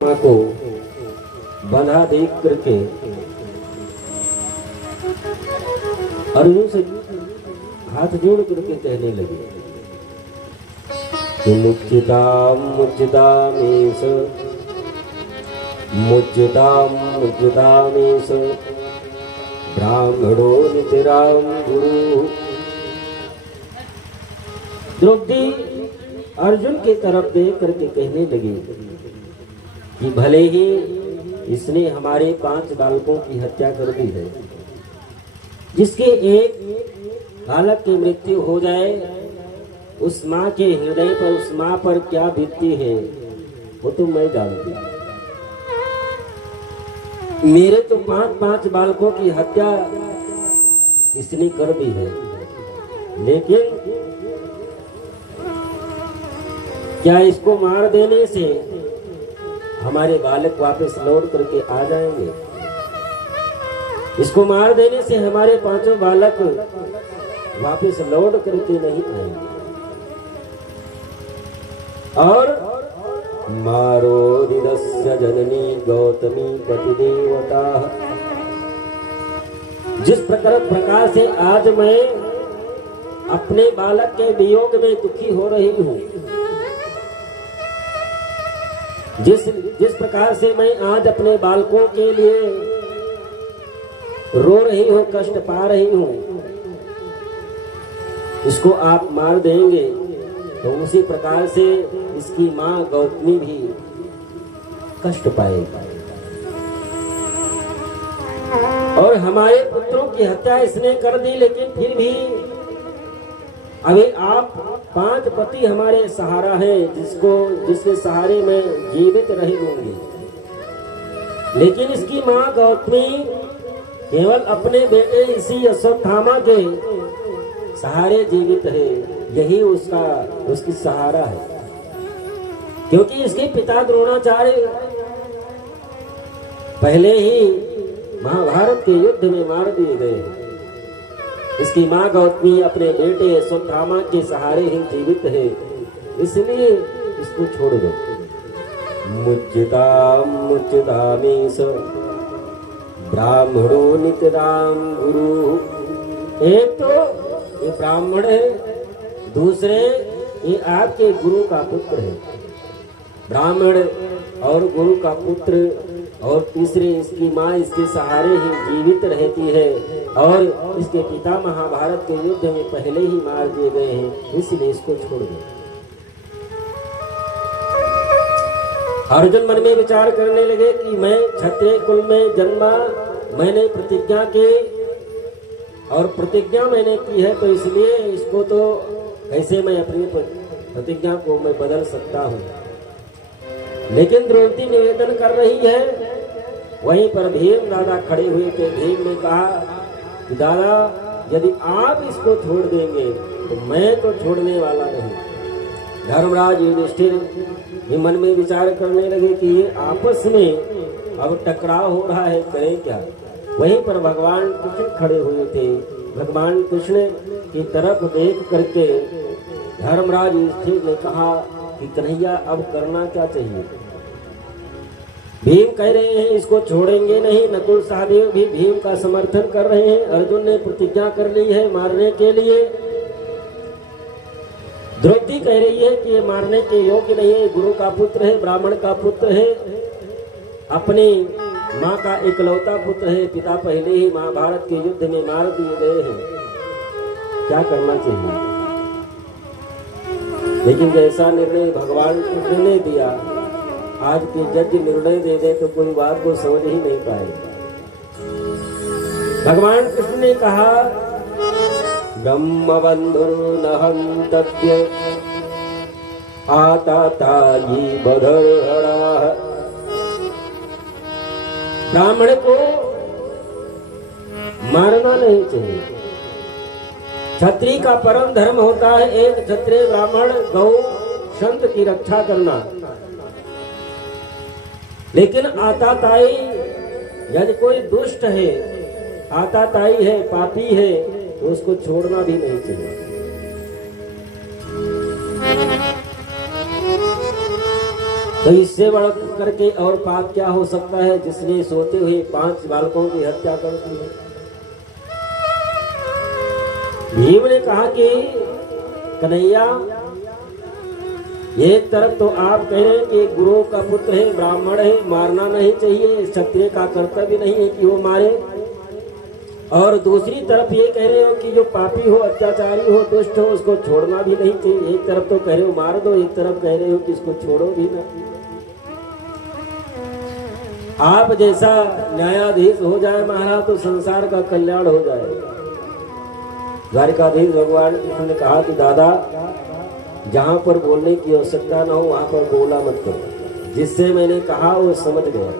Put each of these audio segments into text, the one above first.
को बंधा देख करके अर्जुन से हाथ जोड़ करके कहने लगे कि मुच्यताम मुच्यतामेष मुच्यताम मुच्यतामेष ब्राह्मणो नितराम गुरु। द्रौपदी अर्जुन की तरफ देख करके कहने लगी कि भले ही इसने हमारे 5 बालकों की हत्या कर दी है, जिसके एक बालक की मृत्यु हो जाए उस माँ के हृदय पर, उस माँ पर क्या बीतती है वो तो मैं जानती हूँ। मेरे तो 5 बालकों की हत्या इसने कर दी है, लेकिन क्या इसको मार देने से हमारे बालक वापस लौट करके आ जाएंगे? इसको मार देने से हमारे 5 बालक वापस लौट करके नहीं आएंगे। और मारो दिदस्य जननी गौतमी पतिदेवता, जिस प्रकार से आज मैं अपने बालक के वियोग में दुखी हो रही हूँ, जिस प्रकार से मैं आज अपने बालकों के लिए रो रही हूँ, कष्ट पा रही हूँ, इसको आप मार देंगे तो उसी प्रकार से इसकी माँ गौतमी भी कष्ट पाएगी। और हमारे पुत्रों की हत्या इसने कर दी, लेकिन फिर भी अभी आप 5 पति हमारे सहारा है, जिसके सहारे मैं जीवित रह लूंगी। लेकिन इसकी माँ गौतमी केवल अपने बेटे इसी अश्वत्थामा के सहारे जीवित है, यही उसकी सहारा है। क्योंकि इसके पिता द्रोणाचार्य पहले ही महाभारत के युद्ध में मार दिए गए। इसकी माँ गौतमी अपने बेटे अश्वत्थामा के सहारे ही जीवित है, इसलिए इसको छोड़ दो। मुच्यताम मुच्यतामेष ब्राह्मणो नितराम गुरु। एक तो ये ब्राह्मण है, दूसरे ये आपके गुरु का पुत्र है। ब्राह्मण और गुरु का पुत्र, और तीसरे इसकी माँ इसके सहारे ही जीवित रहती है, और इसके पिता महाभारत के युद्ध में पहले ही मार दिए गए हैं, इसलिए इसको छोड़ दो। अर्जुन मन में विचार करने लगे कि मैं क्षत्रिय कुल में जन्मा, मैंने प्रतिज्ञा की और प्रतिज्ञा मैंने की है, तो इसलिए इसको तो कैसे मैं अपनी प्रतिज्ञा को मैं बदल सकता हूँ। लेकिन द्रौपदी निवेदन कर रही है। वहीं पर भीम दादा खड़े हुए थे। भीम ने कहा कि दादा, यदि आप इसको छोड़ देंगे तो मैं तो छोड़ने वाला नहीं। धर्मराज युधिष्ठिर भी मन में विचार करने लगे कि ये आपस में अब टकराव हो रहा है, करें क्या। वहीं पर भगवान कृष्ण खड़े हुए थे। भगवान कृष्ण की तरफ देख करके धर्मराज युधिष्ठिर ने कहा कि कन्हैया, अब करना क्या चाहिए। भीम कह रहे हैं इसको छोड़ेंगे नहीं। नकुल सहदेव भी भीम का समर्थन कर रहे हैं। अर्जुन ने प्रतिज्ञा कर ली है मारने के लिए। द्रौपदी कह रही है कि ये मारने के योग्य नहीं है, गुरु का पुत्र है, ब्राह्मण का पुत्र है, अपनी माँ का इकलौता पुत्र है, पिता पहले ही महाभारत के युद्ध में मार दिए गए हैं, क्या करना चाहिए। लेकिन जैसा निर्णय भगवान कृष्ण ने दिया, आज के जज निर्णय दे दे तो कोई बात को समझ ही नहीं पाएगा। भगवान कृष्ण ने कहा, ब्रह्म बंधुर्न हन्तव्य आतातायी बधर्हणः। ब्राह्मण को मारना नहीं चाहिए। क्षत्रिय का परम धर्म होता है एक क्षत्रिय ब्राह्मण गौ संत की रक्षा करना। लेकिन आताताई यदि कोई दुष्ट है, आताताई है, पापी है, तो उसको छोड़ना भी नहीं चाहिए। तो इससे बढ़ करके और पाप क्या हो सकता है जिसने सोते हुए 5 बालकों की हत्या कर दी है। भीम ने कहा कि कन्हैया, एक तरफ तो आप कह रहे हैं कि गुरु का पुत्र है, ब्राह्मण है, मारना नहीं चाहिए, क्षत्रिय का कर्तव्य नहीं है कि वो मारे, और दूसरी तरफ ये कह रहे हो कि जो पापी हो, अत्याचारी हो, दुष्ट हो, उसको छोड़ना भी नहीं चाहिए। एक तरफ तो कह रहे हो मार दो, एक तरफ कह रहे हो कि इसको छोड़ो भी ना। आप जैसा न्यायाधीश हो जाए महाराज तो संसार का कल्याण हो जाए। द्वारिकाधीश भगवान ने कहा कि दादा, जहां पर बोलने की आवश्यकता न हो वहां पर बोला मत करो। जिससे मैंने कहा वो समझ गया।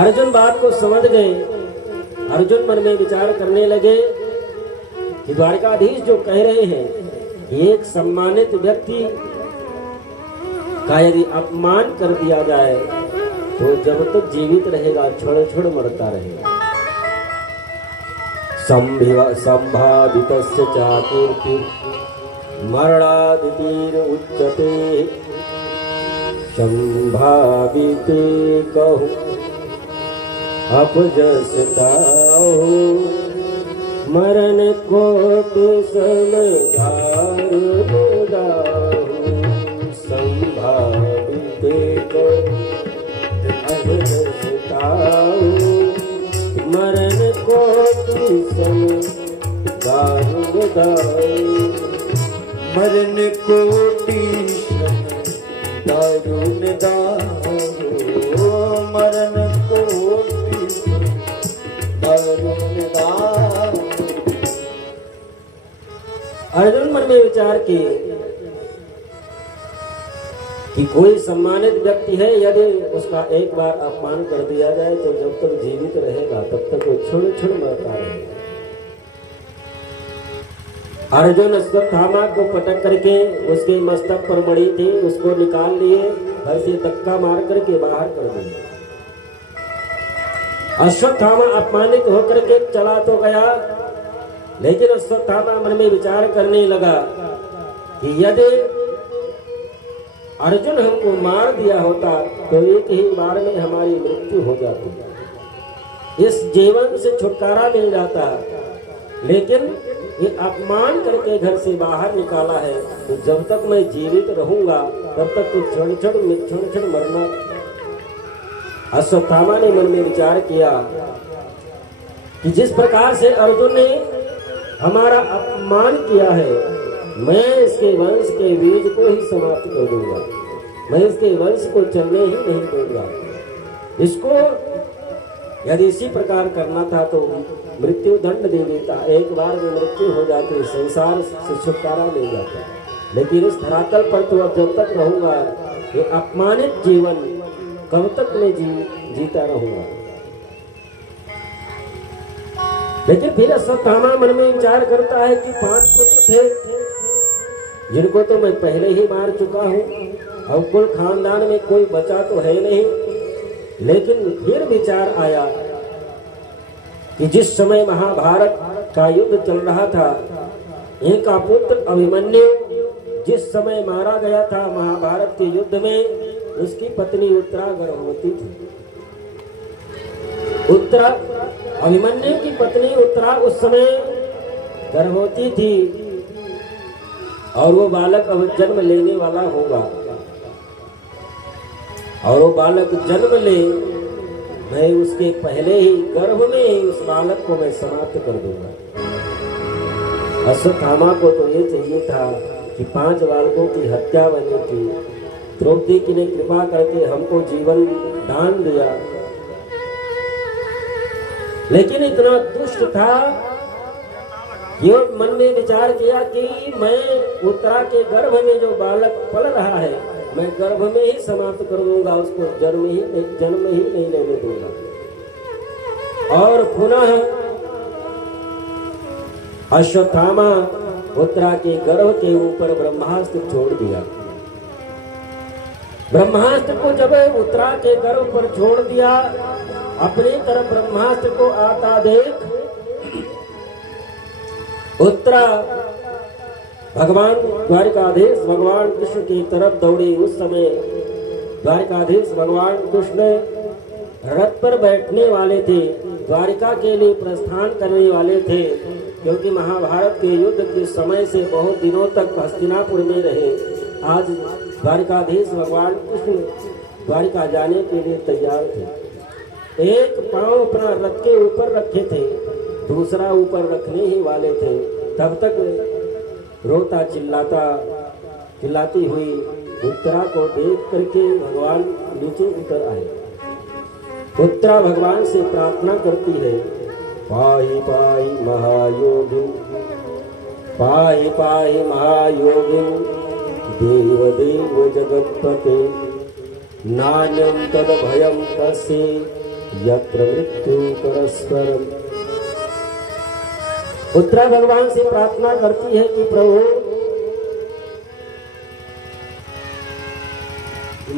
अर्जुन बात को समझ गए। अर्जुन मन में विचार करने लगे कि द्वारिकाधीश जो कह रहे हैं, एक सम्मानित व्यक्ति का यदि अपमान कर दिया जाए तो जब तक जीवित रहेगा क्षण क्षण मरता रहेगा। संभावितस्य चाकीर्ति मरणादितीर उच्यते, संभाविते कहु अपजसताओ, मरण कोटि समगार दाहु, संभाविते कहु अपजसताओ, मरण कोटि समगार दाहु, मरण कोटि दारुण दाहु, मरण कोटि दारुण दाहु। अर्जुन मन में विचार किए कि कोई सम्मानित व्यक्ति है, यदि उसका एक बार अपमान कर दिया जाए तो जब तक जीवित रहेगा तब तक वो क्षण क्षण मरता रहेगा। अर्जुन अश्वत्थामा को पटक करके उसके मस्तक पर मड़ी थी, उसको निकाल लिए, घर से धक्का मार करके बाहर कर दिया। अश्वत्थामा अपमानित होकर के चला तो गया, लेकिन अश्वत्थामा मन में विचार करने लगा कि यदि अर्जुन हमको मार दिया होता तो एक ही बार में हमारी मृत्यु हो जाती, इस जीवन से छुटकारा मिल जाता। लेकिन ये अपमान करके घर से बाहर निकाला है, तो जब तक मैं जीवित रहूंगा तब तक तो क्षण क्षण मरना। अश्वत्थामा ने मन में विचार किया कि जिस प्रकार से अर्जुन ने हमारा अपमान किया है, मैं इसके वंश के बीज को ही समाप्त कर दूंगा, मैं इसके वंश को चलने ही नहीं दूंगा। इसको यदि इसी प्रकार करना था तो मृत्यु दंड दे देता, एक बार में मृत्यु हो जाती, संसार से छुटकारा मिल जाता। लेकिन इस धरातल पर तो अब जब तक रहूंगा ये अपमानित जीवन कब तक मैं जीता रहूंगा। लेकिन फिर अश्वत्थामा मन में विचार करता है कि 5 पुत्र थे जिनको तो मैं पहले ही मार चुका हूँ, अब कुल खानदान में कोई बचा तो है नहीं। लेकिन फिर विचार आया कि जिस समय महाभारत का युद्ध चल रहा था, इनका पुत्र अभिमन्यु जिस समय मारा गया था महाभारत के युद्ध में, उसकी पत्नी उत्तरा गर्भवती थी। उत्तरा, अभिमन्यु की पत्नी उत्तरा उस समय गर्भवती थी और वो बालक अब जन्म लेने वाला होगा, और वो बालक जन्म ले, मैं उसके पहले ही गर्भ में ही उस बालक को मैं समाप्त कर दूंगा। अश्वत्थामा को तो ये चाहिए था कि 5 बालकों की हत्या बनी थी। द्रौपदी की ने कृपा करके हमको जीवन दान दिया, लेकिन इतना दुष्ट था ये मन में विचार किया कि मैं उत्तरा के गर्भ में जो बालक पल रहा है, मैं गर्भ में ही समाप्त कर दूंगा, उसको जन्म ही नहीं लेने दूंगा। और पुनः अश्वत्थामा उत्तरा के गर्भ के ऊपर ब्रह्मास्त्र छोड़ दिया। ब्रह्मास्त्र को जब उत्तरा के गर्भ पर छोड़ दिया, अपनी तरफ ब्रह्मास्त्र को आता देख उत्तरा भगवान द्वारिकाधीश भगवान कृष्ण की तरफ दौड़े। उस समय द्वारिकाधीश भगवान कृष्ण रथ पर बैठने वाले थे, द्वारिका के लिए प्रस्थान करने वाले थे, क्योंकि महाभारत के युद्ध के समय से बहुत दिनों तक हस्तिनापुर में रहे। आज द्वारिकाधीश भगवान कृष्ण द्वारिका जाने के लिए तैयार थे। एक पांव अपना रथ के ऊपर रखे थे, दूसरा ऊपर रखने ही वाले थे। तब तक रोता चिल्लाती हुई उत्तरा को देख करके भगवान नीचे उतर आए। उत्तरा भगवान से प्रार्थना करती है, पाहि पाहि महायोगिन, पाहि पाहि महायोगिन, देव देव जगत्पते, नान्यं तद भयं तस्य यत्र मृत्यु परस्परम। उत्तरा भगवान से प्रार्थना करती है कि प्रभु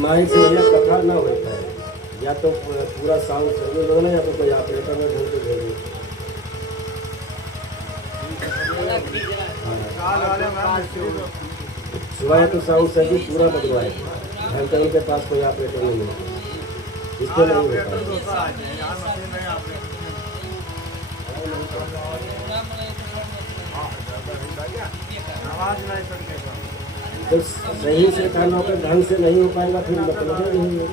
माई से यह कथा न होता है, या तो पूरा साउंड सर्वे लो ना, या तो कोई ऑपरेटर में ढूंढ के दे। सुबह तो साउंड सर्वे पूरा लगवाए, घंटे के पास कोई ऑपरेटर नहीं है, इसलिए नहीं होता। तो सही से कानों पे ढंग से नहीं हो पाएगा, फिर मतलब ही नहीं है।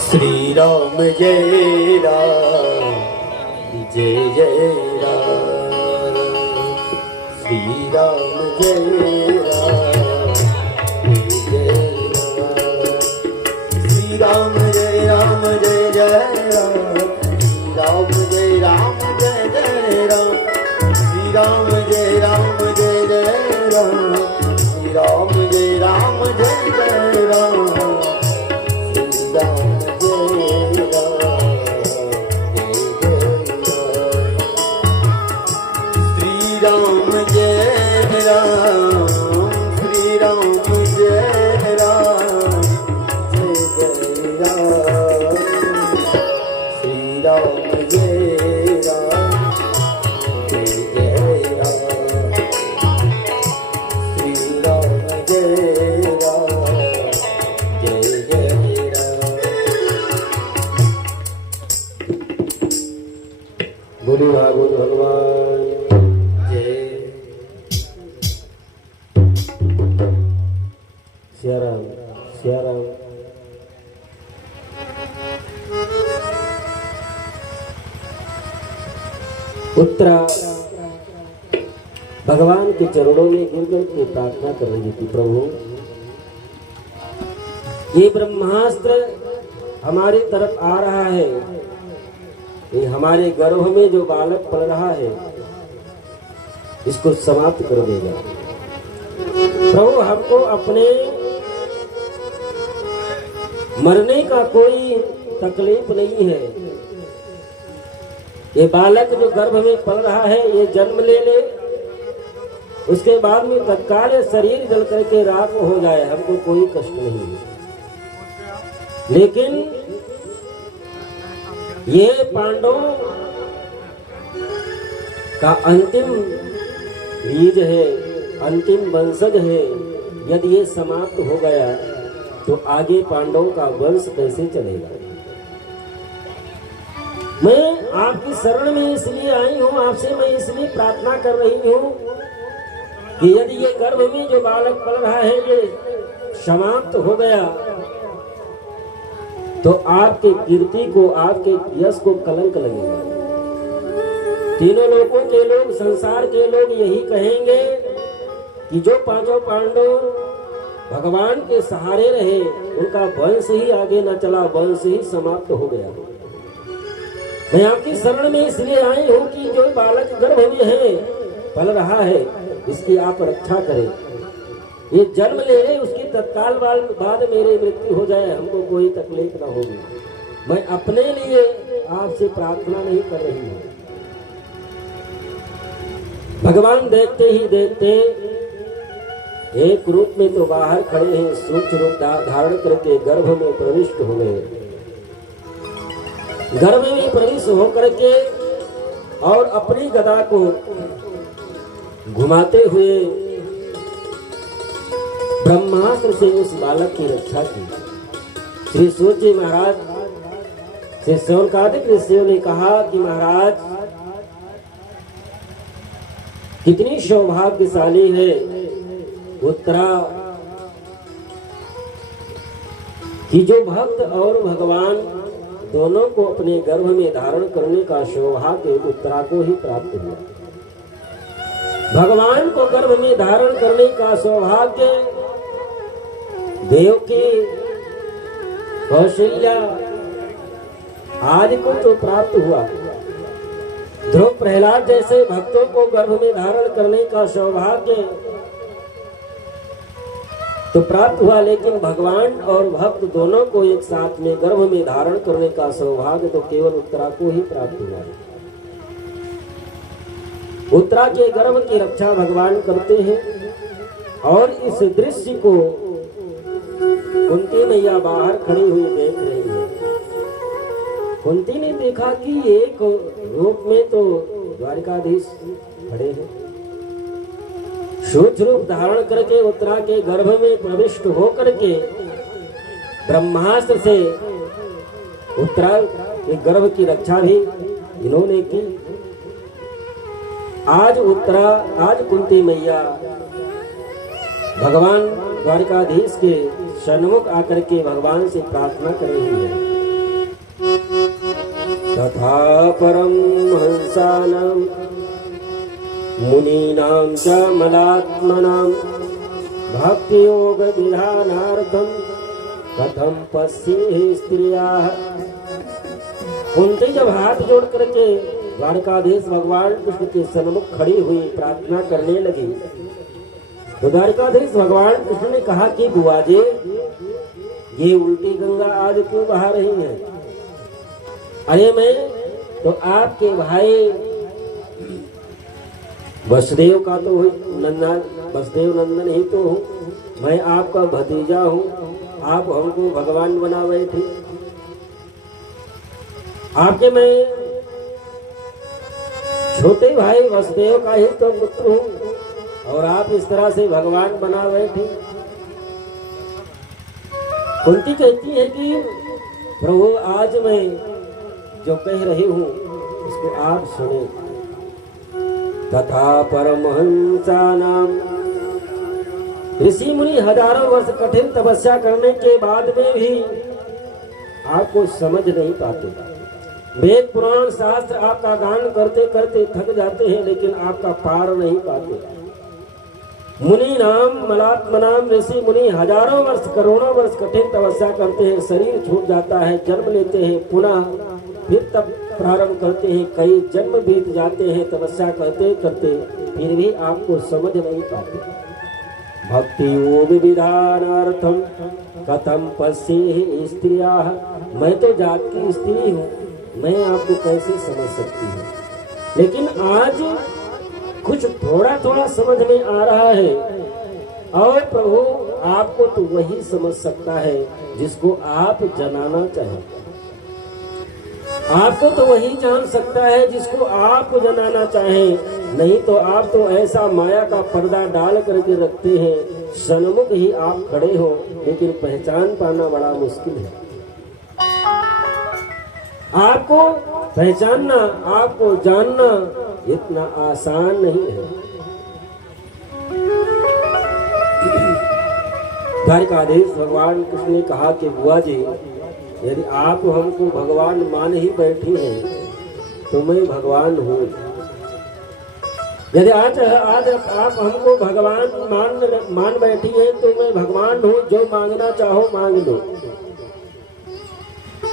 श्री राम जय राम जय जय राम, श्री राम जय राम जय राम, श्री राम जय राम जय जय राम, श्री राम जय राम जय जय राम, श्री राम जय राम जय जय राम, श्री राम जय राम जय जय राम, श्री राम राम जय राम, श्री राम जय राम जय जय राम, श्री राम जय राम जय जय राम, श्री राम जय राम जय जय राम। बोलो भागवत भगवान सियाराम सियाराम। उत्तरा भगवान के चरणों में गिर के प्रार्थना कर रही थी, प्रभु ये ब्रह्मास्त्र हमारी तरफ आ रहा है, ये हमारे गर्भ में जो बालक पल रहा है इसको समाप्त कर देगा। प्रभु हमको अपने मरने का कोई तकलीफ नहीं है, ये बालक जो गर्भ में पल रहा है ये जन्म ले ले, उसके बाद में तत्काल शरीर जल करके राख हो जाए, हमको कोई कष्ट नहीं है। लेकिन ये पांडवों का अंतिम बीज है, अंतिम वंशज है, यदि ये समाप्त हो गया तो आगे पांडवों का वंश कैसे चलेगा। मैं आपकी शरण में इसलिए आई हूँ, आपसे मैं इसलिए प्रार्थना कर रही हूँ कि यदि ये गर्भ में जो बालक पल रहा है ये समाप्त हो गया तो आपके कीर्ति को, आपके यश को कलंक लगेगा। तीनों लोगों के लोग, संसार के लोग यही कहेंगे कि जो पांचों पांडव भगवान के सहारे रहे उनका वंश ही आगे न चला, वंश ही समाप्त हो गया। मैं आपकी शरण में इसलिए आई हूँ कि जो बालक गर्भ में है, पल रहा है, इसकी आप रक्षा करें। ये जन्म ले ले, उसकी तत्काल बाद मेरी मृत्यु हो जाए, हमको कोई तकलीफ ना होगी। मैं अपने लिए आपसे प्रार्थना नहीं कर रही हूँ। भगवान देखते ही देखते एक रूप में तो बाहर खड़े हैं, सूक्ष्म रूप धारण करके गर्भ में प्रविष्ट हो गए। गर्भ में प्रविष्ट होकर के और अपनी गदा को घुमाते हुए ब्रह्मास्त्र से उस बालक की रक्षा की। श्री सूत जी महाराज श्री शौनकादिक ऋषियों ने कहा कि महाराज कितनी सौभाग्यशाली है उत्तरा कि जो भक्त और भगवान दोनों को अपने गर्भ में धारण करने का सौभाग्य उत्तरा को ही प्राप्त हुआ। भगवान को गर्भ में धारण करने का सौभाग्य देवकी, कौशल्या आदि को तो प्राप्त हुआ। ध्रुव, प्रहलाद जैसे भक्तों को गर्भ में धारण करने का सौभाग्य तो प्राप्त हुआ, लेकिन भगवान और भक्त दोनों को एक साथ में गर्भ में धारण करने का सौभाग्य तो केवल उत्तरा को ही प्राप्त हुआ। उत्तरा के गर्भ की रक्षा भगवान करते हैं और इस दृश्य को कुंती मैया बाहर खड़ी हुई देख रही है। कुंती ने देखा कि एक रूप में तो द्वारिकाधीश खड़े हैं, सूक्ष्म रूप धारण करके उत्तरा के गर्भ में प्रविष्ट होकर के ब्रह्मास्त्र से उत्तरा के गर्भ की रक्षा भी इन्होंने की। आज कुंती मैया भगवान द्वारिकाधीश के सन्मुख आकर के भगवान से प्रार्थना कर रही है। तथा परम हंसानां मुनीनां च मलात्मनां भक्ति योग विधानार्थं कथम पश्ये स्त्रियाः। कुंती जब हाथ जोड़ करके द्वारकाधीश भगवान कृष्ण के सन्मुख खड़ी हुई प्रार्थना करने लगी तो द्वारकाधीश भगवान कृष्ण ने कहा कि बुआ जी, ये उल्टी गंगा आज क्यों बहा रही है? अरे मैं तो आपके भाई वसुदेव का तो नंदन, वसुदेव नंदन ही तो हूँ, मैं आपका भतीजा हूँ, आप हमको भगवान बना बैठे। आपके मैं छोटे भाई वसुदेव का ही तो पुत्र हूँ और आप इस तरह से भगवान बना बैठे। कुंती कहती है कि प्रभु, आज मैं जो कह रही हूँ उसको आप सुने। तथा परमहंसानां, ऋषि मुनि हजारों वर्ष कठिन तपस्या करने के बाद में भी आपको समझ नहीं पाते। वेद पुराण शास्त्र आपका गान करते करते थक जाते हैं, लेकिन आपका पार नहीं पाते। मुनि नाम मलात्मनाम, ऋषि मुनि हजारों वर्ष करोड़ों वर्ष कठिन तपस्या करते हैं, शरीर छूट जाता है, जन्म लेते हैं, पुनः फिर तब प्रारंभ करते हैं, कई जन्म बीत जाते हैं तपस्या करते करते, फिर भी आपको समझ नहीं पाते। भक्ति योग विधानार्थम कथम पश्ये स्त्रियाः, मैं तो जात की स्त्री हूँ, मैं आपको कैसे समझ सकती हूँ? लेकिन आज कुछ थोड़ा थोड़ा समझ में आ रहा है और प्रभु आपको तो वही समझ सकता है जिसको आप जनाना चाहें। आपको तो वही जान सकता है जिसको आप जनाना चाहें, नहीं तो आप तो ऐसा माया का पर्दा डाल करके रखते हैं, सन्मुख ही आप खड़े हो लेकिन पहचान पाना बड़ा मुश्किल है। आपको पहचानना, आपको जानना इतना आसान नहीं है। द्वारिकाधीश भगवान कृष्ण ने कहा कि बुआ जी, यदि आप हमको भगवान मान ही बैठी हैं तो मैं भगवान हूँ। यदि आज आप हमको भगवान मान बैठी हैं तो मैं भगवान हूँ, जो मांगना चाहो मांग लो।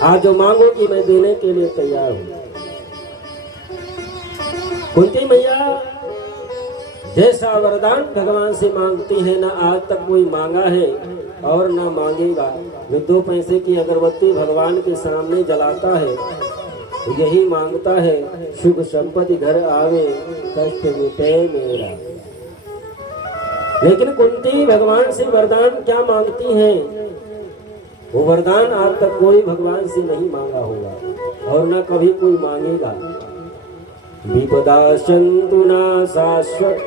आज जो मांगोगी मैं देने के लिए तैयार हूँ। कुंती मैया जैसा वरदान भगवान से मांगती है, ना आज तक कोई मांगा है और ना मांगेगा। जो 2 पैसे की अगरबत्ती भगवान के सामने जलाता है यही मांगता है, सुख संपत्ति घर आवे, कष्ट मिटे मेरा। लेकिन कुंती भगवान से वरदान क्या मांगती हैं? वो वरदान आज तक कोई भगवान से नहीं मांगा होगा और न कभी कोई मांगेगा। विपदा सन्तु न शाश्वत,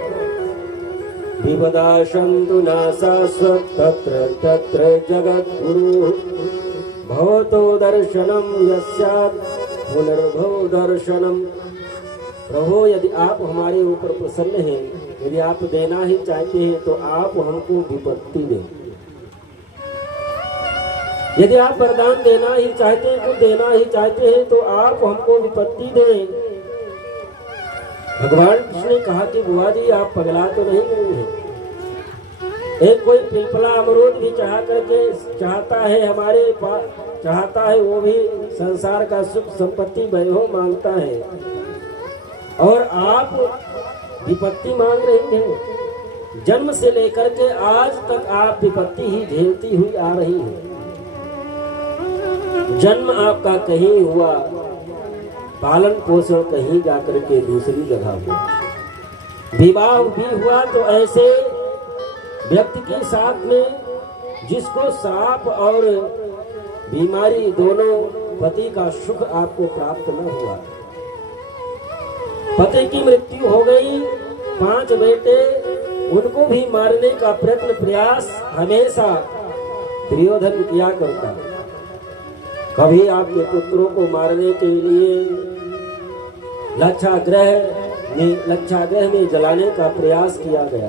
विपदा सन्तु न शाश्वत, तत्र तत्र जगद्गुरु भवतो दर्शनम यस्यात् पुनर्भव दर्शनम। प्रभु यदि आप हमारे ऊपर प्रसन्न हैं, यदि आप देना ही चाहते हैं तो आप हमको विपत्ति दें। यदि आप वरदान देना ही चाहते हैं, तो देना ही चाहते हैं तो आप हमको विपत्ति दें। भगवान कृष्ण ने कहा कि बुआ जी आप पगला तो नहीं गए हैं? एक कोई पिलपला अमरूद भी चढ़ा करके चाहता है हमारे पास, चाहता है वो भी संसार का सुख संपत्ति वैभव मांगता है, और आप विपत्ति मांग रही हैं। जन्म से लेकर के आज तक आप विपत्ति ही झेलती हुई आ रही हैं। जन्म आपका कहीं हुआ, पालन पोषण कहीं जाकर के दूसरी जगह हुआ, विवाह भी हुआ तो ऐसे व्यक्ति के साथ में जिसको श्राप और बीमारी दोनों, पति का सुख आपको प्राप्त न हुआ। पति की मृत्यु हो गई, 5 बेटे, उनको भी मारने का प्रयत्न प्रयास हमेशा दुर्योधन किया करता। कभी आपके पुत्रों को मारने के लिए लक्षागृह में जलाने का प्रयास किया गया।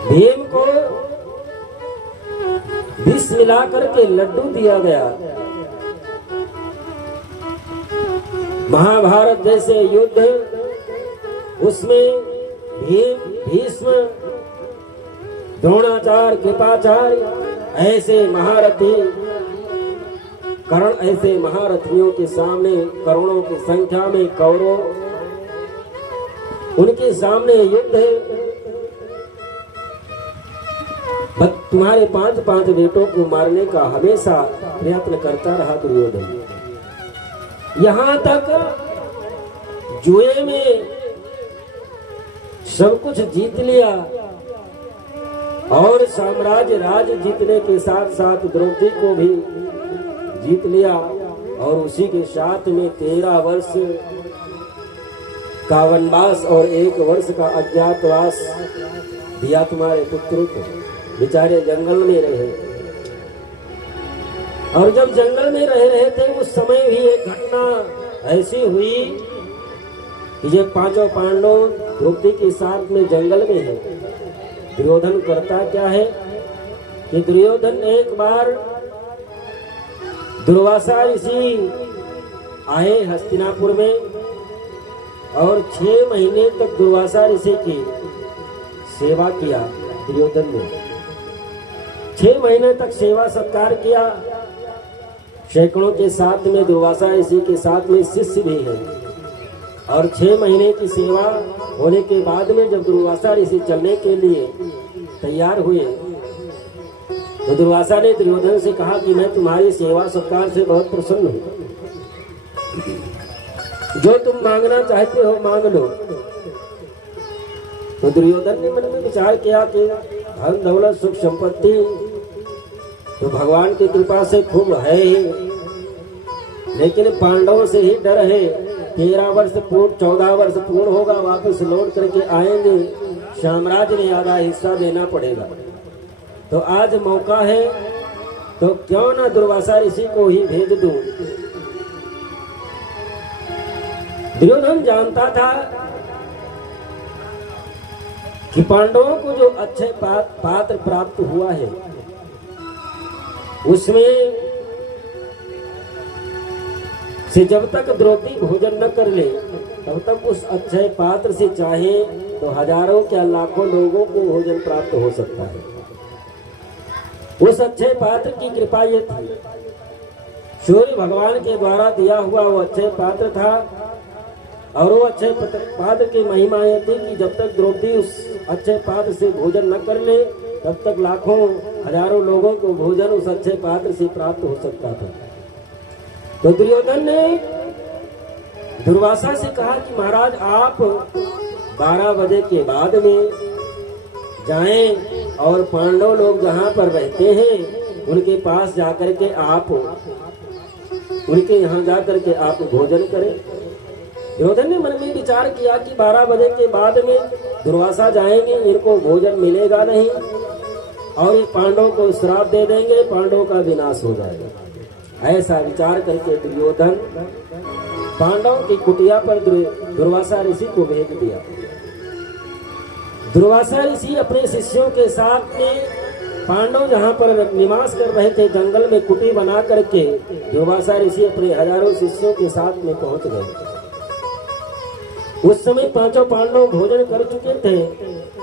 भीम को विष मिला करके लड्डू दिया गया। महाभारत जैसे युद्ध, उसमें भीष्म, द्रोणाचार्य, कृपाचार्य ऐसे महारथी, कर्ण ऐसे महारथियों के सामने करोड़ों की संख्या में कौरव, उनके सामने युद्ध। तुम्हारे 5 बेटों को मारने का हमेशा प्रयत्न करता रहा दुर्योधन। यहाँ तक जुए में सब कुछ जीत लिया और साम्राज्य राज जीतने के साथ साथ द्रौपदी को भी जीत लिया, और उसी के साथ में 13 वर्ष का वनवास और 1 वर्ष का अज्ञातवास दिया तुम्हारे पुत्रों को। बेचारे जंगल में रहे, और जब जंगल में रह रहे थे उस समय भी एक घटना ऐसी हुई कि ये 5 पांडव द्रौपदी के साथ में जंगल में है। दुर्योधन करता क्या है कि दुर्योधन एक बार दुर्वासा ऋषि आए हस्तिनापुर में, और 6 महीने तक दुर्वासा ऋषि की सेवा किया दुर्योधन ने। 6 महीने तक सेवा सत्कार किया। सैकड़ों के साथ में दुर्वासा ऋषि के साथ में शिष्य भी है, और 6 महीने की सेवा होने के बाद में जब दुर्वासा ऋषि चलने के लिए तैयार हुए तो दुर्वासा ने दुर्योधन से कहा कि मैं तुम्हारी सेवा सत्कार से बहुत प्रसन्न हूँ, जो तुम मांगना चाहते हो मांग लो। तो दुर्योधन ने मन में विचार किया कि धन दौलत सुख संपत्ति तो भगवान की कृपा से खूब है ही, लेकिन पांडवों से ही डर है। 13 वर्ष पूर्ण, 14 वर्ष पूर्ण होगा, वापस लौट करके आएंगे, साम्राज्य ने आधा हिस्सा देना पड़ेगा। तो आज मौका है, तो क्यों ना दुर्वासा ऋषि को ही भेज दूं। दुर्योधन जानता था कि पांडवों को जो अच्छे पात्र प्राप्त हुआ है उसमें से जब तक द्रौपदी भोजन न कर ले तब तक उस अच्छे पात्र से चाहे तो हजारों क्या लाखों लोगों को भोजन प्राप्त हो सकता है। उस अच्छे पात्र की कृपा ये थी, सूर्य भगवान के द्वारा दिया हुआ वो अच्छे पात्र था, और वो अच्छे पात्र की महिमा ये थी कि जब तक द्रौपदी उस अच्छे पात्र से भोजन न कर ले तब तक लाखों हजारों लोगों को भोजन उस अच्छे पात्र से प्राप्त हो सकता था। तो दुर्योधन ने दुर्वासा से कहा कि महाराज आप 12 बजे के बाद में जाएं और पांडव लोग जहाँ पर रहते हैं उनके पास जाकर के आप उनके यहाँ जाकर के आप भोजन करें। दुर्योधन ने मन में विचार किया कि 12 बजे के बाद में दुर्वासा जाएंगे, इनको भोजन मिलेगा नहीं और ये पांडवों को श्राप दे देंगे, पांडवों का विनाश हो जाएगा। ऐसा विचार करके दुर्योधन पांडवों की कुटिया पर दुर्वासा ऋषि को भेज दिया। दुर्वासा ऋषि अपने शिष्यों के साथ में पांडव जहाँ पर निवास कर रहे थे जंगल में कुटी बना करके दुर्वासा ऋषि अपने हजारों शिष्यों के साथ में पहुंच गए। उस समय पांचों पांडव भोजन कर चुके थे।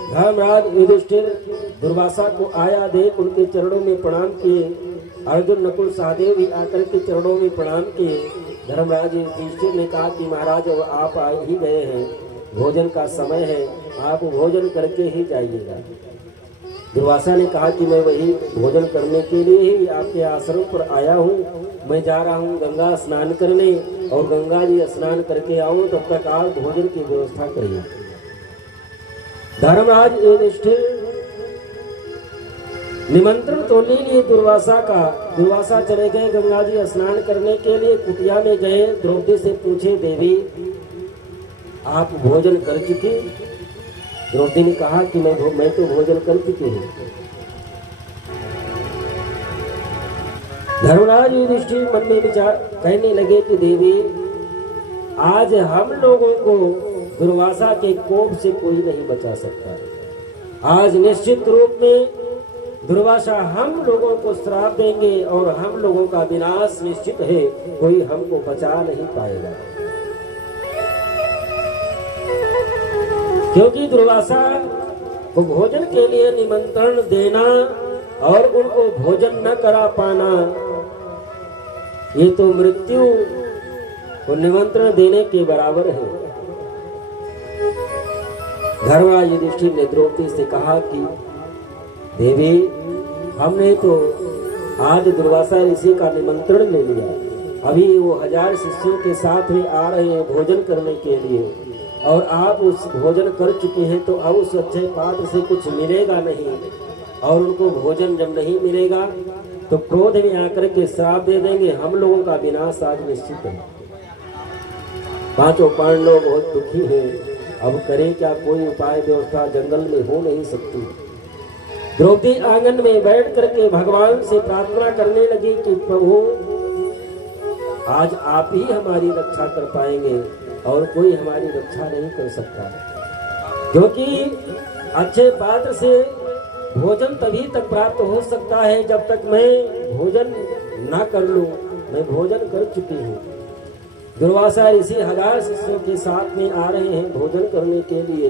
धर्मराज युधिष्ठिर दुर्वासा को आया देख उनके चरणों में प्रणाम किए। अर्जुन नकुल सहदेव भी आकर के चरणों में प्रणाम किए। धर्मराज युधिष्ठिर ने कहा कि महाराज आप आ ही गए हैं, भोजन का समय है, आप भोजन करके ही जाइएगा। दुर्वासा ने कहा कि मैं वही भोजन करने के लिए ही आपके आश्रम पर आया हूँ। मैं जा रहा हूँ गंगा स्नान करने और गंगा जी स्नान करके आऊँ, तब तक आप भोजन की व्यवस्था करिए। धर्मराज युधिष्ठिर निमंत्रण तो ले लिए दुर्वासा का। दुर्वासा चले गए गंगा जी स्नान करने के लिए। कुटिया में गए, द्रौपदी से पूछे देवी आप भोजन कर चुकी? द्रौपदी ने कहा कि मैं तो भोजन कर चुकी हूँ। धर्मराज युधिष्ठिर मन में विचार कहने लगे कि देवी आज हम लोगों को दुर्वासा के कोप से कोई नहीं बचा सकता। आज निश्चित रूप में दुर्वासा हम लोगों को श्राप देंगे और हम लोगों का विनाश निश्चित है, कोई हमको बचा नहीं पाएगा। क्योंकि दुर्वासा को भोजन के लिए निमंत्रण देना और उनको भोजन न करा पाना, ये तो मृत्यु को निमंत्रण देने के बराबर है। धर्मराज युधिष्ठिर ने द्रौपदी से कहा कि देवी हमने तो आज दुर्वासा ऋषि का निमंत्रण ले लिया, अभी वो 1000 शिष्यों के साथ में आ रहे हैं भोजन करने के लिए और आप उस भोजन कर चुके हैं, तो अब उस अच्छे पात्र से कुछ मिलेगा नहीं और उनको भोजन जब नहीं मिलेगा तो क्रोध में आकर के श्राप दे देंगे, हम लोगों का विनाश आज निश्चित है। पांचों पांडव बहुत दुखी हैं, अब करें क्या, कोई उपाय व्यवस्था जंगल में हो नहीं सकती। द्रौपदी आंगन में बैठ करके भगवान से प्रार्थना करने लगी कि प्रभु आज आप ही हमारी रक्षा कर पाएंगे और कोई हमारी रक्षा नहीं कर सकता, क्योंकि अच्छे पात्र से भोजन तभी तक प्राप्त हो सकता है जब तक मैं भोजन ना कर लूं। मैं भोजन कर चुकी हूँ। दुर्वासा ऋषि 1000 शिष्यों के साथ में आ रहे हैं भोजन करने के लिए।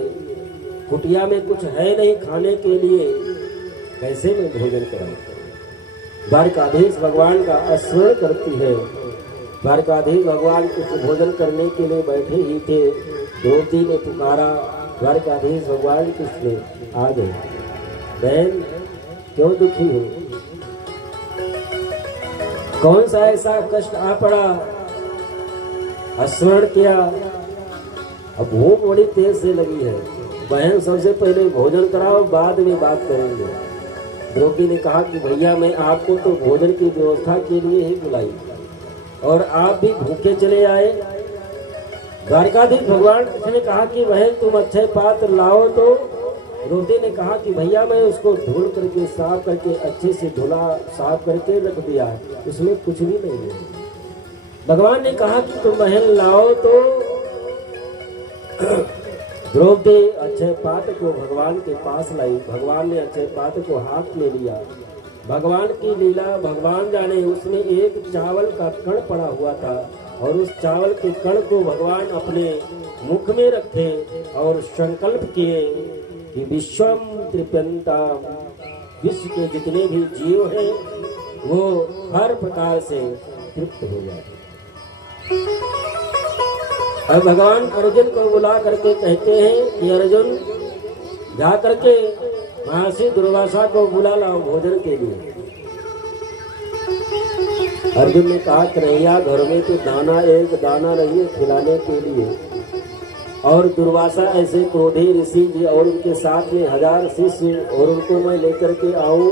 कुटिया में कुछ है नहीं खाने के लिए, कैसे मैं भोजन कराऊं? द्वारकाधीश भगवान का स्मरण करती है। द्वारकाधीश भगवान कुछ भोजन करने के लिए बैठे ही थे। द्रौपदी ने पुकारा, द्वारकाधीश भगवान कृष्ण आ गए। बहन क्यों दुखी हो? कौन सा ऐसा कष्ट आ पड़ा? स्मरण किया। अब भूख बड़ी तेज से लगी है। बहन सबसे पहले भोजन कराओ, बाद में बात करेंगे। द्रौपदी ने कहा कि भैया मैं आपको तो भोजन की व्यवस्था के लिए ही बुलाई और आप भी भूखे चले आए। द्वारकाधीश भगवान कृष्ण ने कहा कि बहन तुम अच्छे पात्र लाओ, तो द्रौपदी ने कहा कि भैया मैं उसको धुल करके साफ करके अच्छे से धुला साफ करके रख दिया, उसमें कुछ भी नहीं है। भगवान ने कहा कि तुम बहन लाओ, तो द्रौपदी अच्छे पात्र को भगवान के पास लाई। भगवान ने अच्छे पात्र को हाथ में लिया। भगवान की लीला भगवान जाने, उसमें एक चावल का कण पड़ा हुआ था और उस चावल के कण को भगवान अपने मुख में रखे और संकल्प किए कि विश्वम तृप्यंता, विश्व के जितने भी जीव हैं वो हर प्रकार से तृप्त हो जाए। और भगवान अर्जुन को बुला करके कहते हैं कि अर्जुन जा करके महर्षि दुर्वासा को बुला लाओ भोजन के लिए। अर्जुन ने कहा कन्हैया घर में तो दाना एक दाना नहीं है खिलाने के लिए। और दुर्वासा ऐसे क्रोधी ऋषि जी और उनके साथ में 1000 शिष्य और उनको मैं लेकर के आऊं।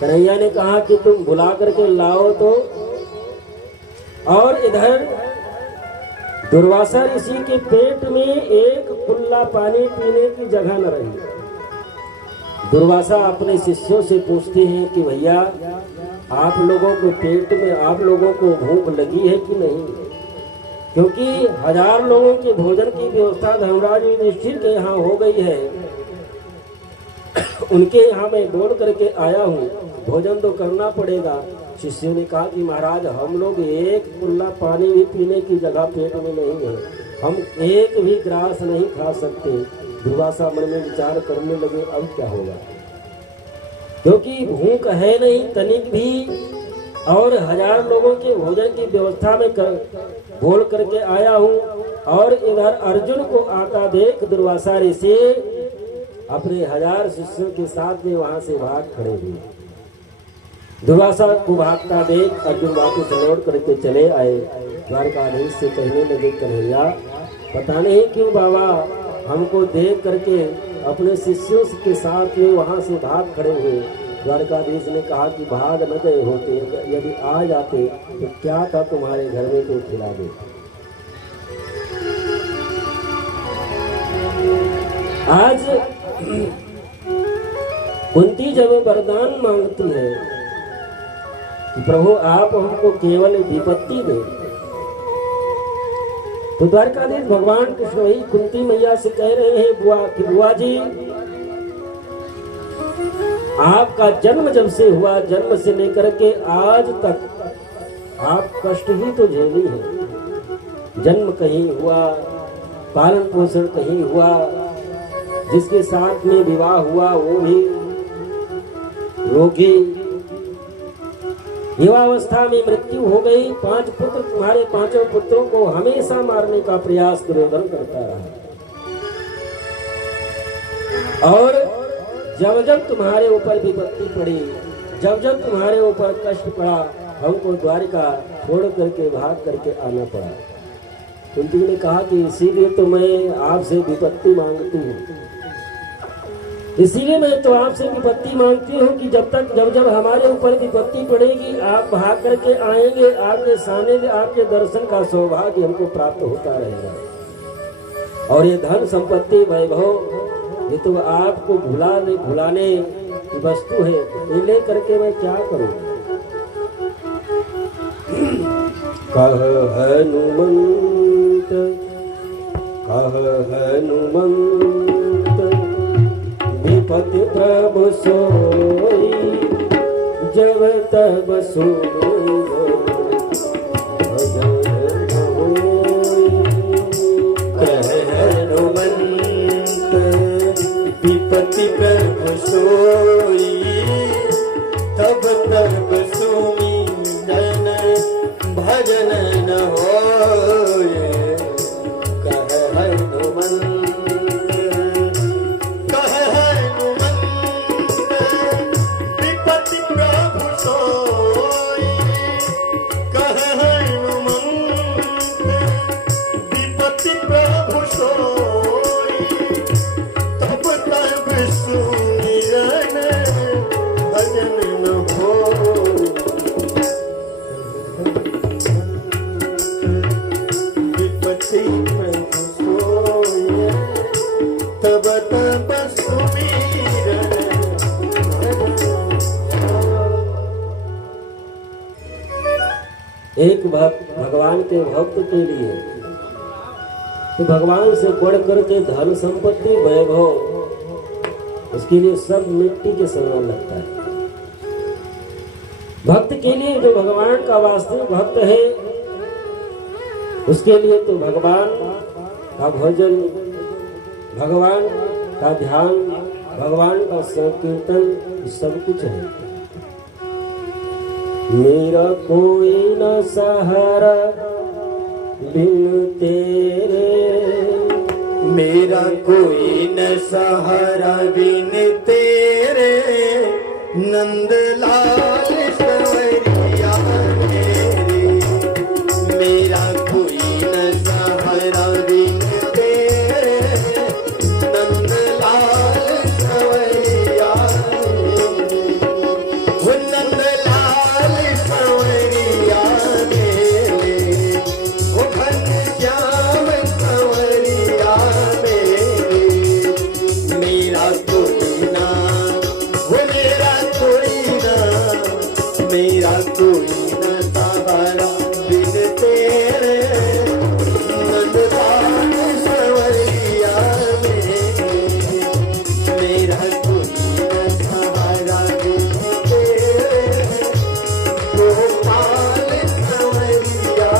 कन्हैया ने कहा कि तुम बुला करके लाओ तो। और इधर दुर्वासा ऋषि के पेट में एक कुल्ला पानी पीने की जगह न रही। दुर्वासा अपने शिष्यों से पूछते हैं कि भैया आप लोगों को पेट में आप लोगों को भूख लगी है कि नहीं, क्योंकि 1000 लोगों के भोजन की व्यवस्था धर्मराज युधिष्ठिर के यहाँ हो गई है। उनके यहाँ मैं दौड़ करके आया हूँ, भोजन तो करना पड़ेगा। शिष्यों ने कहा कि महाराज हम लोग एक कुल्ला पानी भी पीने की जगह पेट में नहीं है, हम एक भी ग्रास नहीं खा सकते। दुर्वासा मन में विचार करने लगे अब क्या होगा, क्योंकि भूख है नहीं तनिक भी, और 1000 लोगों के भोजन की व्यवस्था में बोल करके आया हूँ। और इधर अर्जुन को आता देख दुर्वासा ऋषि अपने 1000 शिष्यों के साथ में वहां से भाग खड़े हुए। दुर्वासा को भागता देख अर्जुन वापस लौट करके चले आए। द्वारकाधीश से कहने लगे कन्हैया पता नहीं क्यों बाबा हमको देख करके अपने शिष्यों के साथ में वहां से भाग खड़े हुए। द्वारकाधीश ने कहा कि भाग न गए होते, यदि आ जाते तो क्या था तुम्हारे घर में तो खिला दे। आज कुंती जब वरदान मांगती है कि प्रभु आप हमको केवल विपत्ति दें, तो द्वारकाधीश भगवान कृष्ण वही कुंती मैया से कह रहे हैं बुआ जी आपका जन्म जब से हुआ, जन्म से लेकर के आज तक आप कष्ट ही तो झेली है। जन्म कहीं हुआ, पालन पोषण कहीं हुआ, जिसके साथ में विवाह हुआ वो भी रोगी, युवावस्था में मृत्यु हो गई। 5 पुत्र, तुम्हारे 5 पुत्रों को हमेशा मारने का प्रयास दुर्योधन करता रहा। और जब जब तुम्हारे ऊपर विपत्ति पड़ी, जब जब तुम्हारे ऊपर कष्ट पड़ा, हमको द्वारिका छोड़ करके भाग करके आना पड़ा। कुंती ने कहा कि इसीलिए तो मैं आपसे विपत्ति मांगती हूँ, इसीलिए मैं तो आपसे विपत्ति मांगती हूँ कि जब जब हमारे ऊपर विपत्ति पड़ेगी आप भाग करके आएंगे, आपके सानिध्य आपके दर्शन का सौभाग्य हमको प्राप्त होता रहेगा। और ये धन संपत्ति वैभव ये तो आपको भुलाने की वस्तु है, ये ले करके मैं क्या करूं। कह हनुमंत विपति प्रभु सोई जब तब सोई विपति प्रभु सोई तब तब सुमिरन भजन न होए। कह हनुमंत विपति प्रभु सोई। कह हनुमंत विपति प्रभु सोई तब तब सुमिरन भजन न होए। विपति प्रभु सोई तब तब सुमिरन एक भगवान के भक्त के लिए तो भगवान से बढ़ करके धन संपत्ति वैभव उसके लिए सब मिट्टी के समान लगता है। भक्त के लिए जो भगवान का वास्तविक भक्त है उसके लिए तो भगवान का भजन, भगवान का ध्यान, भगवान का संकीर्तन सब कुछ है। मेरा कोई न सहारा बिन तेरे, मेरा कोई न सहारा बिन तेरे। नंदलाल सवरिया मेरे, मेरा कोई न सहारा बिन मेरा कोई न सहारा बिन तेरे नंदलाल सवरिया मेरा कोई न सहारा बिन तेरे गोपाल सवरिया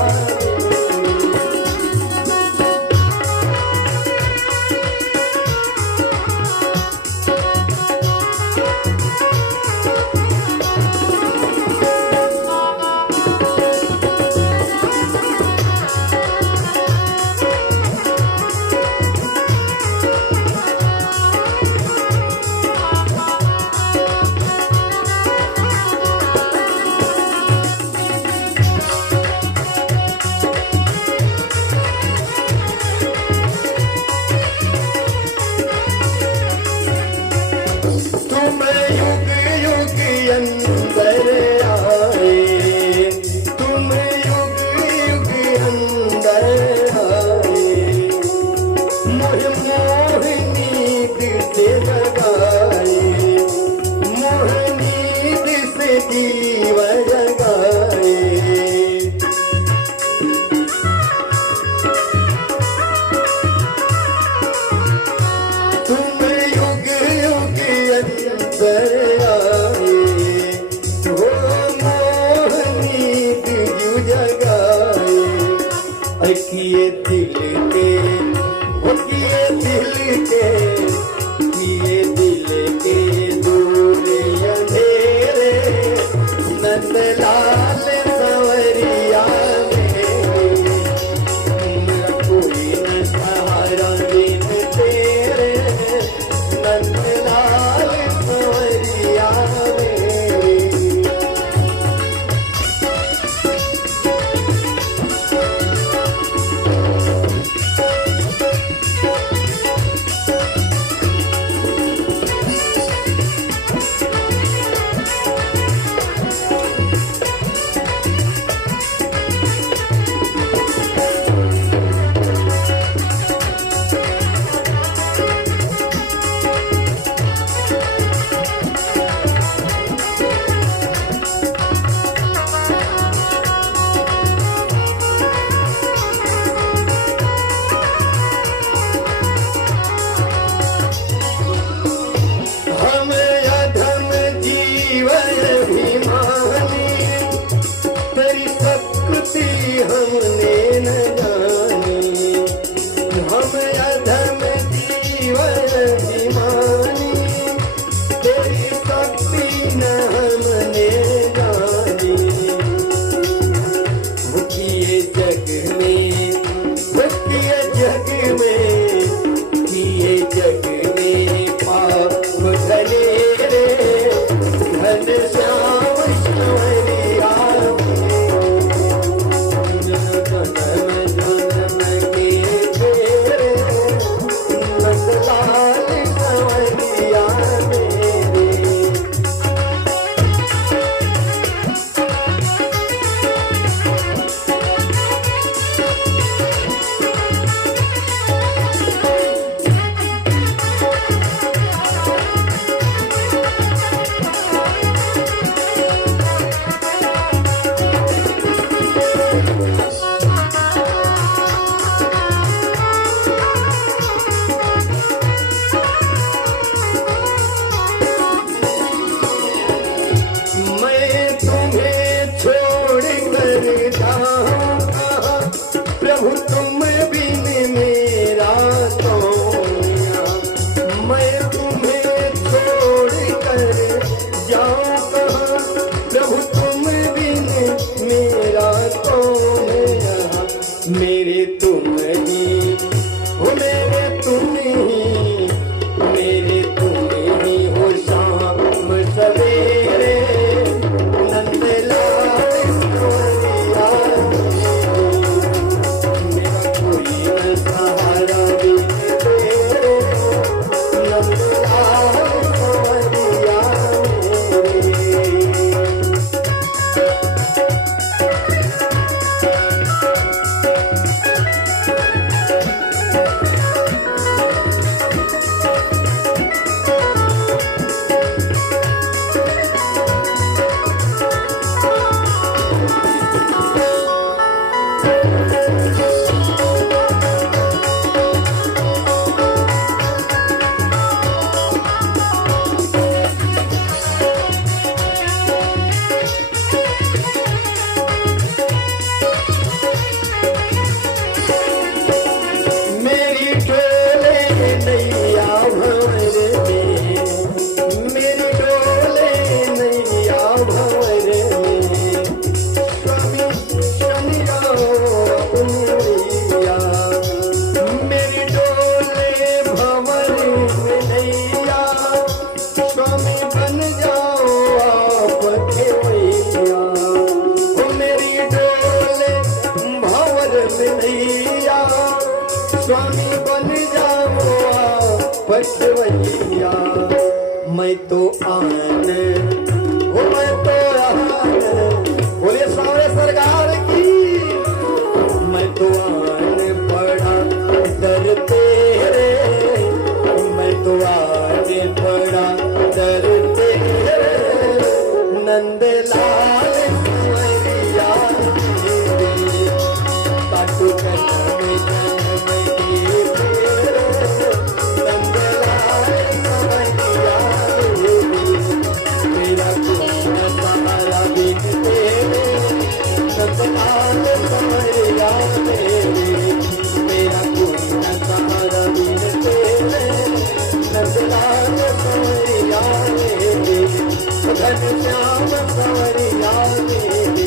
श्याम संवरिया मेरे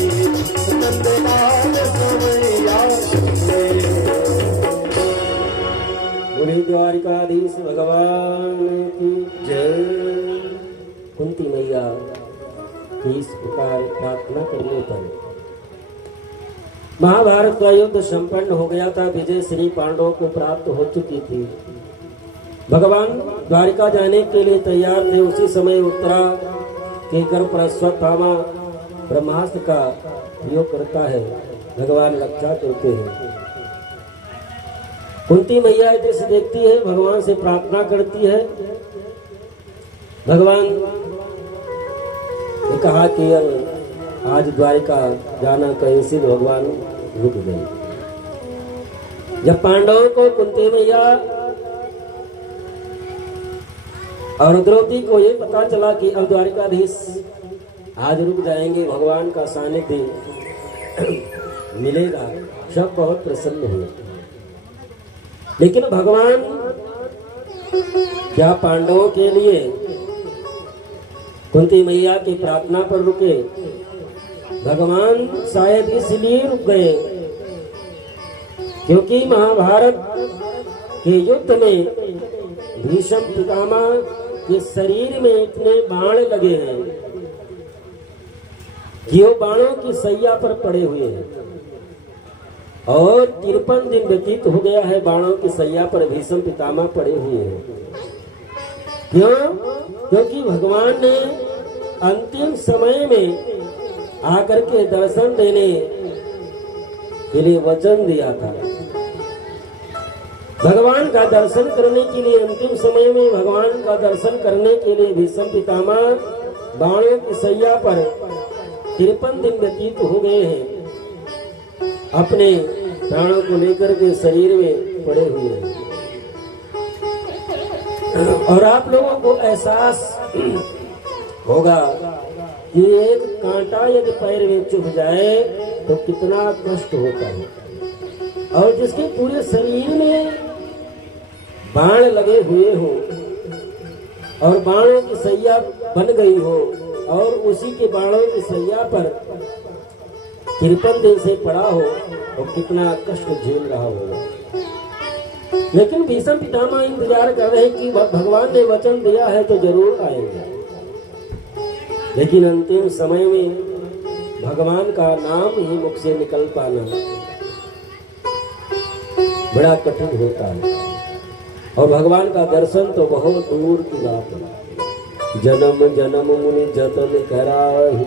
नंदलाल संवरिया बोले द्वारिकाधीश भगवान की जय। कुंती मैया की इस प्रकार प्रार्थना करने पर महाभारत का युद्ध संपन्न हो गया था। विजय श्री पांडवों को प्राप्त हो चुकी थी। भगवान द्वारिका जाने के लिए तैयार थे। उसी समय उत्तरा के गर्भ पर अश्वत्थामा ब्रह्मास्त्र का प्रयोग करता है। भगवान रक्षा करते हैं। कुंती मैया दृश्य देखती है, भगवान से प्रार्थना करती है। भगवान ने कहा कि आज द्वारिका जाना कैसे, भगवान रुक गए। जब पांडवों को कुंती मैया और द्रौपदी को ये पता चला कि अब द्वारिकाधीश आज रुक जाएंगे, भगवान का सानिध्य मिलेगा, सब बहुत प्रसन्न हुए। लेकिन भगवान क्या पांडवों के लिए कुंती मैया की प्रार्थना पर रुके? भगवान शायद इसलिए रुक गए क्योंकि महाभारत के युद्ध में भीष्म पितामह के शरीर में इतने बाण लगे हैं कि वो बाणों की सैया पर पड़े हुए हैं और 53 दिन व्यतीत हो गया है बाणों की सैया पर भीष्म पितामह पड़े हुए हैं। क्यों? क्योंकि भगवान ने अंतिम समय में आकर के दर्शन देने के लिए वचन दिया था। भगवान का दर्शन करने के लिए अंतिम समय में भगवान का दर्शन करने के लिए भीष्म पितामह बाणों की सैया पर 53 दिन व्यतीत हो गए हैं, अपने प्राणों को लेकर के शरीर में पड़े हुए हैं। और आप लोगों को एहसास होगा कि एक कांटा यदि पैर में चुभ जाए तो कितना कष्ट होता है, और जिसके पूरे शरीर में बाण लगे हुए हो और बाणों की सैया बन गई हो और उसी के बाणों की सैया पर 53 दिन से पड़ा हो तो कितना कष्ट झेल रहा होगा। लेकिन भीष्म पितामह इंतजार कर रहे हैं कि भगवान ने वचन दिया है तो जरूर आएंगे। लेकिन अंतिम समय में भगवान का नाम ही मुख से निकल पाना बड़ा कठिन होता है, और भगवान का दर्शन तो बहुत दूर की बात है। जन्म जन्म मुनि जतन कराहि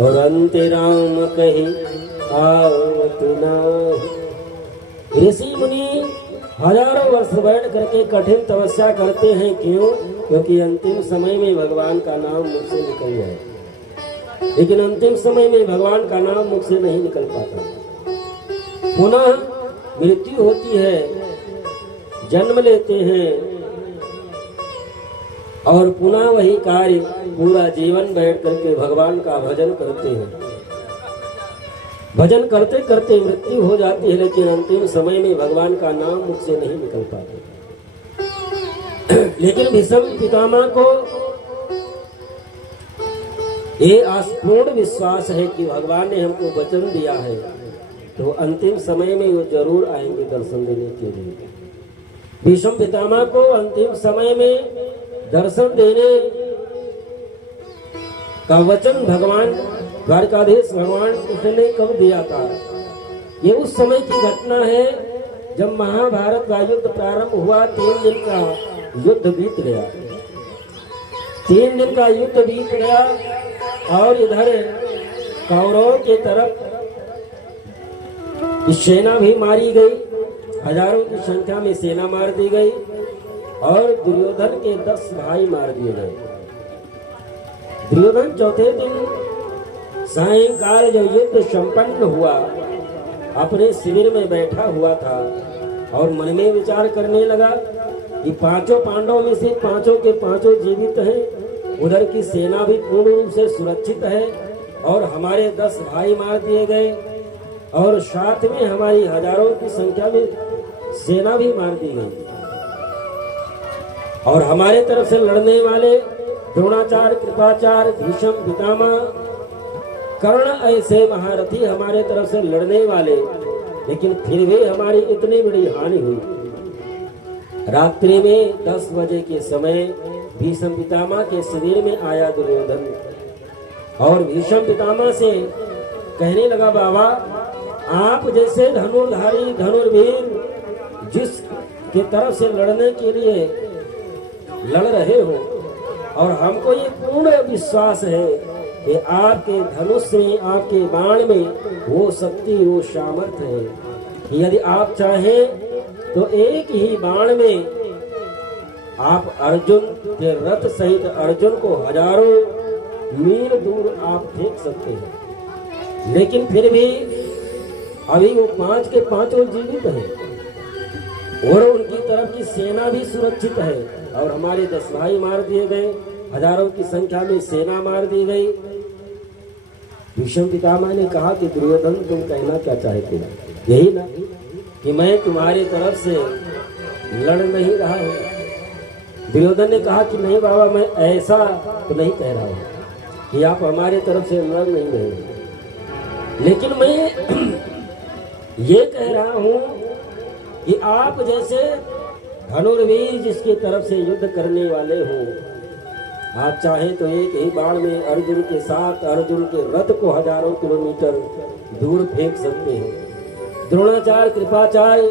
और अंते राम कही आवत नाही। ऋषि मुनि हजारों वर्ष बैठ करके कठिन तपस्या करते हैं। क्यों? क्योंकि अंतिम समय में भगवान का नाम मुख से निकल जाए। लेकिन अंतिम समय में भगवान का नाम मुख से नहीं निकल पाता। पुनः मृत्यु होती है, जन्म लेते हैं और पुनः वही कार्य पूरा जीवन बैठ करके भगवान का भजन करते हैं। भजन करते करते मृत्यु हो जाती है, लेकिन अंतिम समय में भगवान का नाम मुख से नहीं निकल पाता। लेकिन भीष्म पितामह को ये आस्पूर्ण विश्वास है कि भगवान ने हमको वचन दिया है तो अंतिम समय में वो जरूर आएंगे दर्शन देने के लिए। भीष्म पितामह को अंतिम समय में दर्शन देने का वचन भगवान द्वारकाधीश भगवान कृष्ण ने कब दिया था? ये उस समय की घटना है जब महाभारत का युद्ध प्रारंभ हुआ। 3 दिन का युद्ध बीत गया। 3 दिन का युद्ध बीत गया और इधर कौरवों की तरफ सेना भी मारी गई, हजारों की संख्या में सेना मार दी गई और दुर्योधन के 10 भाई मार दिए गए। दुर्योधन चौथे दिन सायंकाल जब युद्ध संपन्न हुआ अपने शिविर में बैठा हुआ था और मन में विचार करने लगा कि 5 पांडवों में से 5 के 5 जीवित हैं, उधर की सेना भी पूर्ण रूप से सुरक्षित है और हमारे 10 भाई मार दिए गए और साथ में हमारी हजारों की संख्या में सेना भी मार दी गई और हमारे तरफ से लड़ने वाले द्रोणाचार्य, कृपाचार्य, भीष्म पितामह, कर्ण ऐसे महारथी हमारे तरफ से लड़ने वाले, लेकिन फिर भी हमारी इतनी बड़ी हानि हुई। रात्रि में 10 बजे के समय भीष्म पितामह के शिविर में आया दुर्योधन और भीष्म पितामह से कहने लगा, बाबा आप जैसे धनुर्धारी धनुर्वीर जिस के तरफ से लड़ने के लिए लड़ रहे हो, और हमको ये पूर्ण विश्वास है कि आपके धनुष में, आपके बाण में वो शक्ति, वो सामर्थ्य है कि यदि आप चाहें तो एक ही बाण में आप अर्जुन के रथ सहित अर्जुन को हजारों मील दूर आप फेंक सकते हैं। लेकिन फिर भी अभी वो 5 के 5 जीवित हैं और उनकी तरफ की सेना भी सुरक्षित है, और हमारे 10 भाई मार दिए गए, हजारों की संख्या में सेना मार दी गई। भीष्म पितामह ने कहा कि दुर्योधन तुम कहना क्या चाहते हो, यही ना कि मैं तुम्हारी तरफ से लड़ नहीं रहा हूँ। दुर्योधन ने कहा कि नहीं बाबा, मैं ऐसा तो नहीं कह रहा हूँ कि आप हमारे तरफ से लड़ नहीं रहे, लेकिन मैं ये कह रहा हूँ कि आप जैसे धनुर्वीर जिसकी तरफ से युद्ध करने वाले हो, आप चाहें तो एक ही बाण में अर्जुन के साथ अर्जुन के रथ को हजारों किलोमीटर दूर फेंक सकते हैं। द्रोणाचार्य, कृपाचार्य,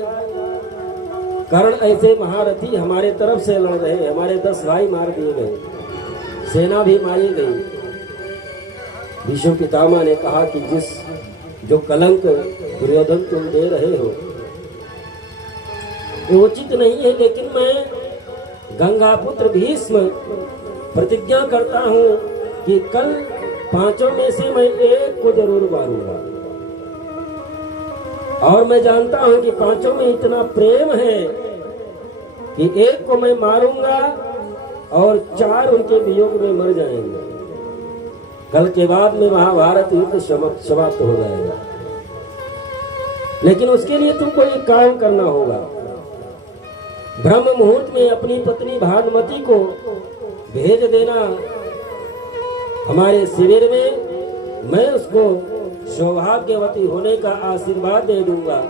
कर्ण ऐसे महारथी हमारे तरफ से लड़ रहे हैं, हमारे 10 भाई मार दिए गए, सेना भी मारी गई। भीष्म पितामह ने कहा कि जो कलंक दुर्योधन तुम दे रहे हो ये उचित नहीं है, लेकिन मैं गंगापुत्र भीष्म प्रतिज्ञा करता हूँ कि कल 5 में से मैं एक को जरूर मारूंगा, और मैं जानता हूँ कि 5 में इतना प्रेम है कि एक को मैं मारूंगा और 4 उनके वियोग में मर जाएंगे। कल के बाद में महाभारत युद्ध समाप्त हो जाएगा, लेकिन उसके लिए तुमको एक काम करना होगा। ब्रह्म मुहूर्त में अपनी पत्नी भानुमति को भेज देना हमारे शिविर में, मैं उसको सौभाग्यवती होने का आशीर्वाद दे दूंगा,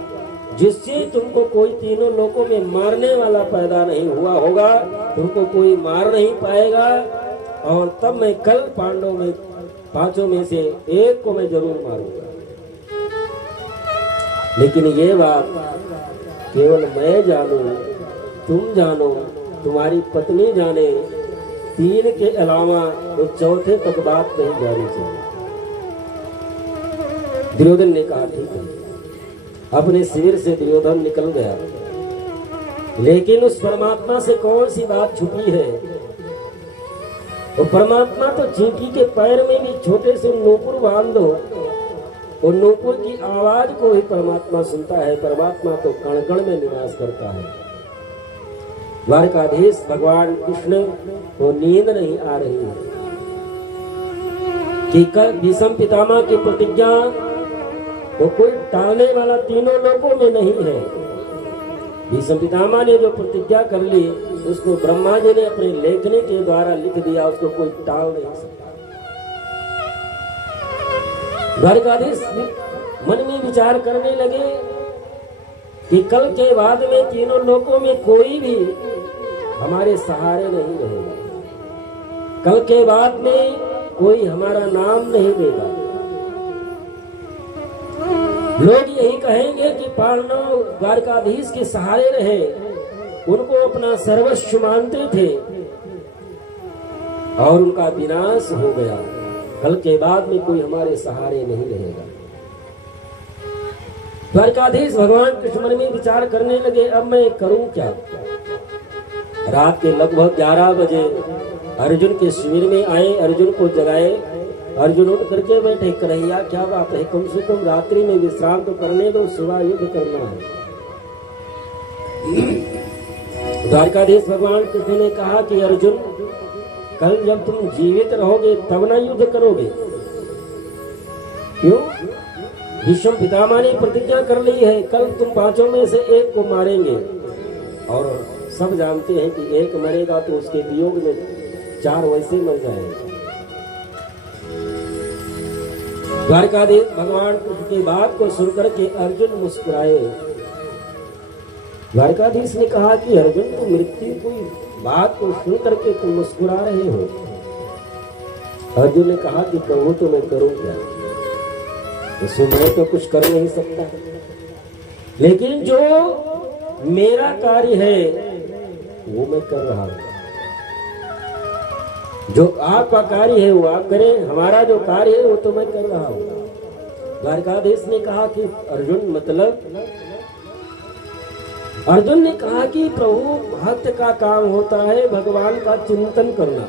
जिससे तुमको कोई तीनों लोकों में मारने वाला पैदा नहीं हुआ होगा, तुमको कोई मार नहीं पाएगा, और तब मैं कल पांडवों में 5 में से एक को मैं जरूर मारूंगा। लेकिन ये बात केवल मैं जानूं, तुम जानो, तुम्हारी पत्नी जाने, 3 के अलावा वो 4थे तक बात नहीं जानी चाहिए। दुर्योधन ने कहा ठीक है। अपने शिविर से दुर्योधन निकल गया, लेकिन उस परमात्मा से कौन सी बात छुपी है? वो परमात्मा तो चींटी के पैर में भी छोटे से नूपुर बांध दो, और नूपुर की आवाज को ही परमात्मा सुनता है। परमात्मा तो कण कण में निवास करता है। द्वारकाधीश भगवान कृष्ण को नींद नहीं आ रही है कि कल भीष्म पितामह की प्रतिज्ञा वो कोई टालने वाला तीनों लोगों में नहीं है। भीष्म पितामह ने जो प्रतिज्ञा कर ली उसको ब्रह्मा जी ने अपने लेखनी के द्वारा लिख दिया, उसको कोई टाल नहीं सकता। द्वारकाधीश मन में विचार करने लगे कि कल के बाद में तीनों लोकों में कोई भी हमारे सहारे नहीं रहेगा, कल के बाद में कोई हमारा नाम नहीं लेगा। लोग यही कहेंगे कि पांडव द्वारकाधीश के सहारे रहे, उनको अपना सर्वस्व मानते थे और उनका विनाश हो गया। कल के बाद में कोई हमारे सहारे नहीं रहेगा। द्वारकाधीश भगवान कृष्ण मन में विचार करने लगे, अब मैं करूं क्या? रात के लगभग 11 बजे अर्जुन के शिविर में आए, अर्जुन को जगाए। अर्जुन उठ करके बैठे, कन्हैया क्या बात है, कम से कम रात्रि में विश्राम तो करने दो, सुबह युद्ध करना है। द्वारकाधीश भगवान कृष्ण ने कहा कि अर्जुन, कल जब तुम जीवित रहोगे तब ना युद्ध करोगे। क्यों? भीष्म पितामह ने प्रतिज्ञा कर ली है, कल तुम 5 में से एक को मारेंगे, और सब जानते हैं कि एक मरेगा तो उसके वियोग में चार वैसे मर जाएंगे। द्वारकाधीश भगवान कृष्ण की बात को सुनकर के अर्जुन मुस्कुराए। द्वारकाधीश ने कहा कि अर्जुन, तुम मृत्यु की बात को सुन करके तुम मुस्कुरा रहे हो। अर्जुन ने कहा कि प्रभु तो मैं करूं क्या, इसमें मैं तो कुछ कर नहीं सकता, लेकिन जो मेरा कार्य है वो मैं कर रहा हूं। जो आपका कार्य है वो आप करें, हमारा जो कार्य है वो तो मैं कर रहा हूं। द्वारकाधीश ने कहा कि अर्जुन ने कहा कि प्रभु, भक्त का काम होता है भगवान का चिंतन करना,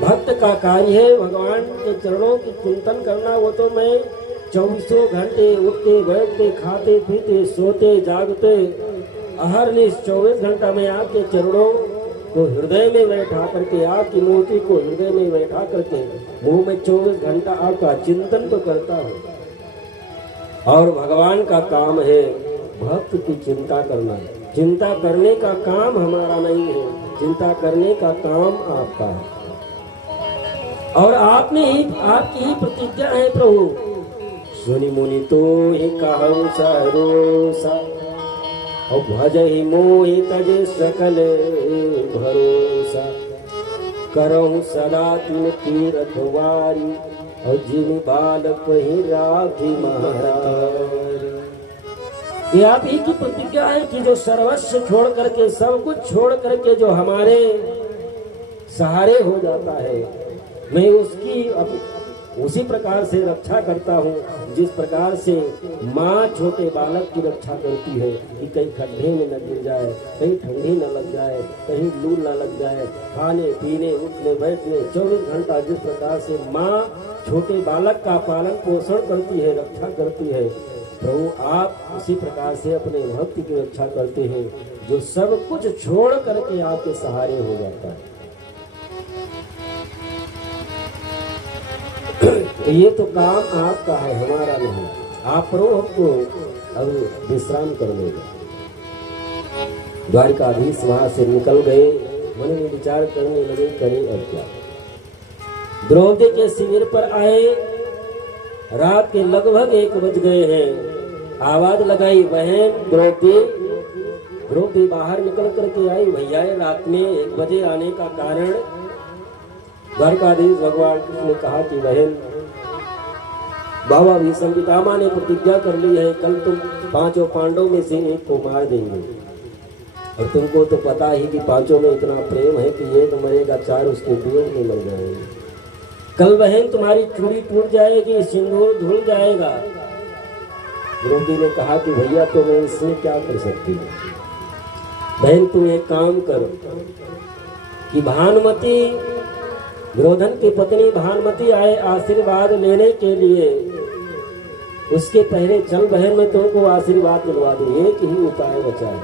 भक्त का कार्य है भगवान के चरणों की चिंतन करना। वो तो मैं 24 घंटे उठते बैठते खाते पीते सोते जागते अहरनिश 24 घंटा में आपके चरणों को हृदय में बैठा करके, आपकी मूर्ति को हृदय में बैठा करके वो मैं 24 घंटा आपका चिंतन तो करता हूँ। और भगवान का काम है भक्त की चिंता करना। चिंता करने का काम हमारा नहीं है, चिंता करने का काम आपका है। और आपकी ही प्रतिज्ञा है प्रभु, सुनि मुनि तो ही कहूँ सरोसा, और भजहि मोहि तजे सकल भरोसा, करहु सदा तिन की रखवारी, और जिन बालक ही राखी महाराज। ये आप ही की प्रतिज्ञा है कि जो सर्वस्व छोड़ करके, सब कुछ छोड़ करके जो हमारे सहारे हो जाता है, मैं उसकी उसी प्रकार से रक्षा करता हूँ जिस प्रकार से माँ छोटे बालक की रक्षा करती है कि कहीं खड्डे में न गिर जाए, कहीं ठंडी न लग जाए, कहीं लू न लग जाए। खाने पीने उठने बैठने 24 घंटा जिस प्रकार से माँ छोटे बालक का पालन पोषण करती है, रक्षा करती है, प्रभु आप उसी प्रकार से अपने भक्त की रक्षा करते हैं जो सब कुछ छोड़ करके आपके सहारे हो जाता है। तो ये तो काम आपका है, हमारा नहीं। आप प्रभु हमको अब विश्राम करने दो। द्वारकाधीश वहां से निकल गए, मन में विचार करने लगे करें अब क्या। द्रौपदी के शिविर पर आए, रात के लगभग 1 बज गए हैं। आवाज लगाई, बहन द्रौपदी बाहर निकल करके आई। भैया रात में 1 बजे आने का कारण? द्वारकाधीश भगवान कृष्ण ने कहा कि बहन, बाबा भीष्म पितामह ने प्रतिज्ञा कर ली है, कल तुम 5 पांडवों में से एक को मार देंगे। और तुमको तो पता ही कि 5 में इतना प्रेम है कि एक मरेगा, 4 उसके वियोग में मर जाएंगे। कल बहन तुम्हारी चूड़ी टूट जाएगी, सिंदूर धुल जाएगा। द्रौपदी ने कहा कि भैया तो मैं इसमें क्या कर सकती हूँ। बहन तुम एक काम करो कि भानुमति, द्रोधन की पत्नी भानुमति आए आशीर्वाद लेने के लिए, उसके पहले चल बहन मैं तुमको आशीर्वाद दिलवा दूं। एक ही उपाय बचा है,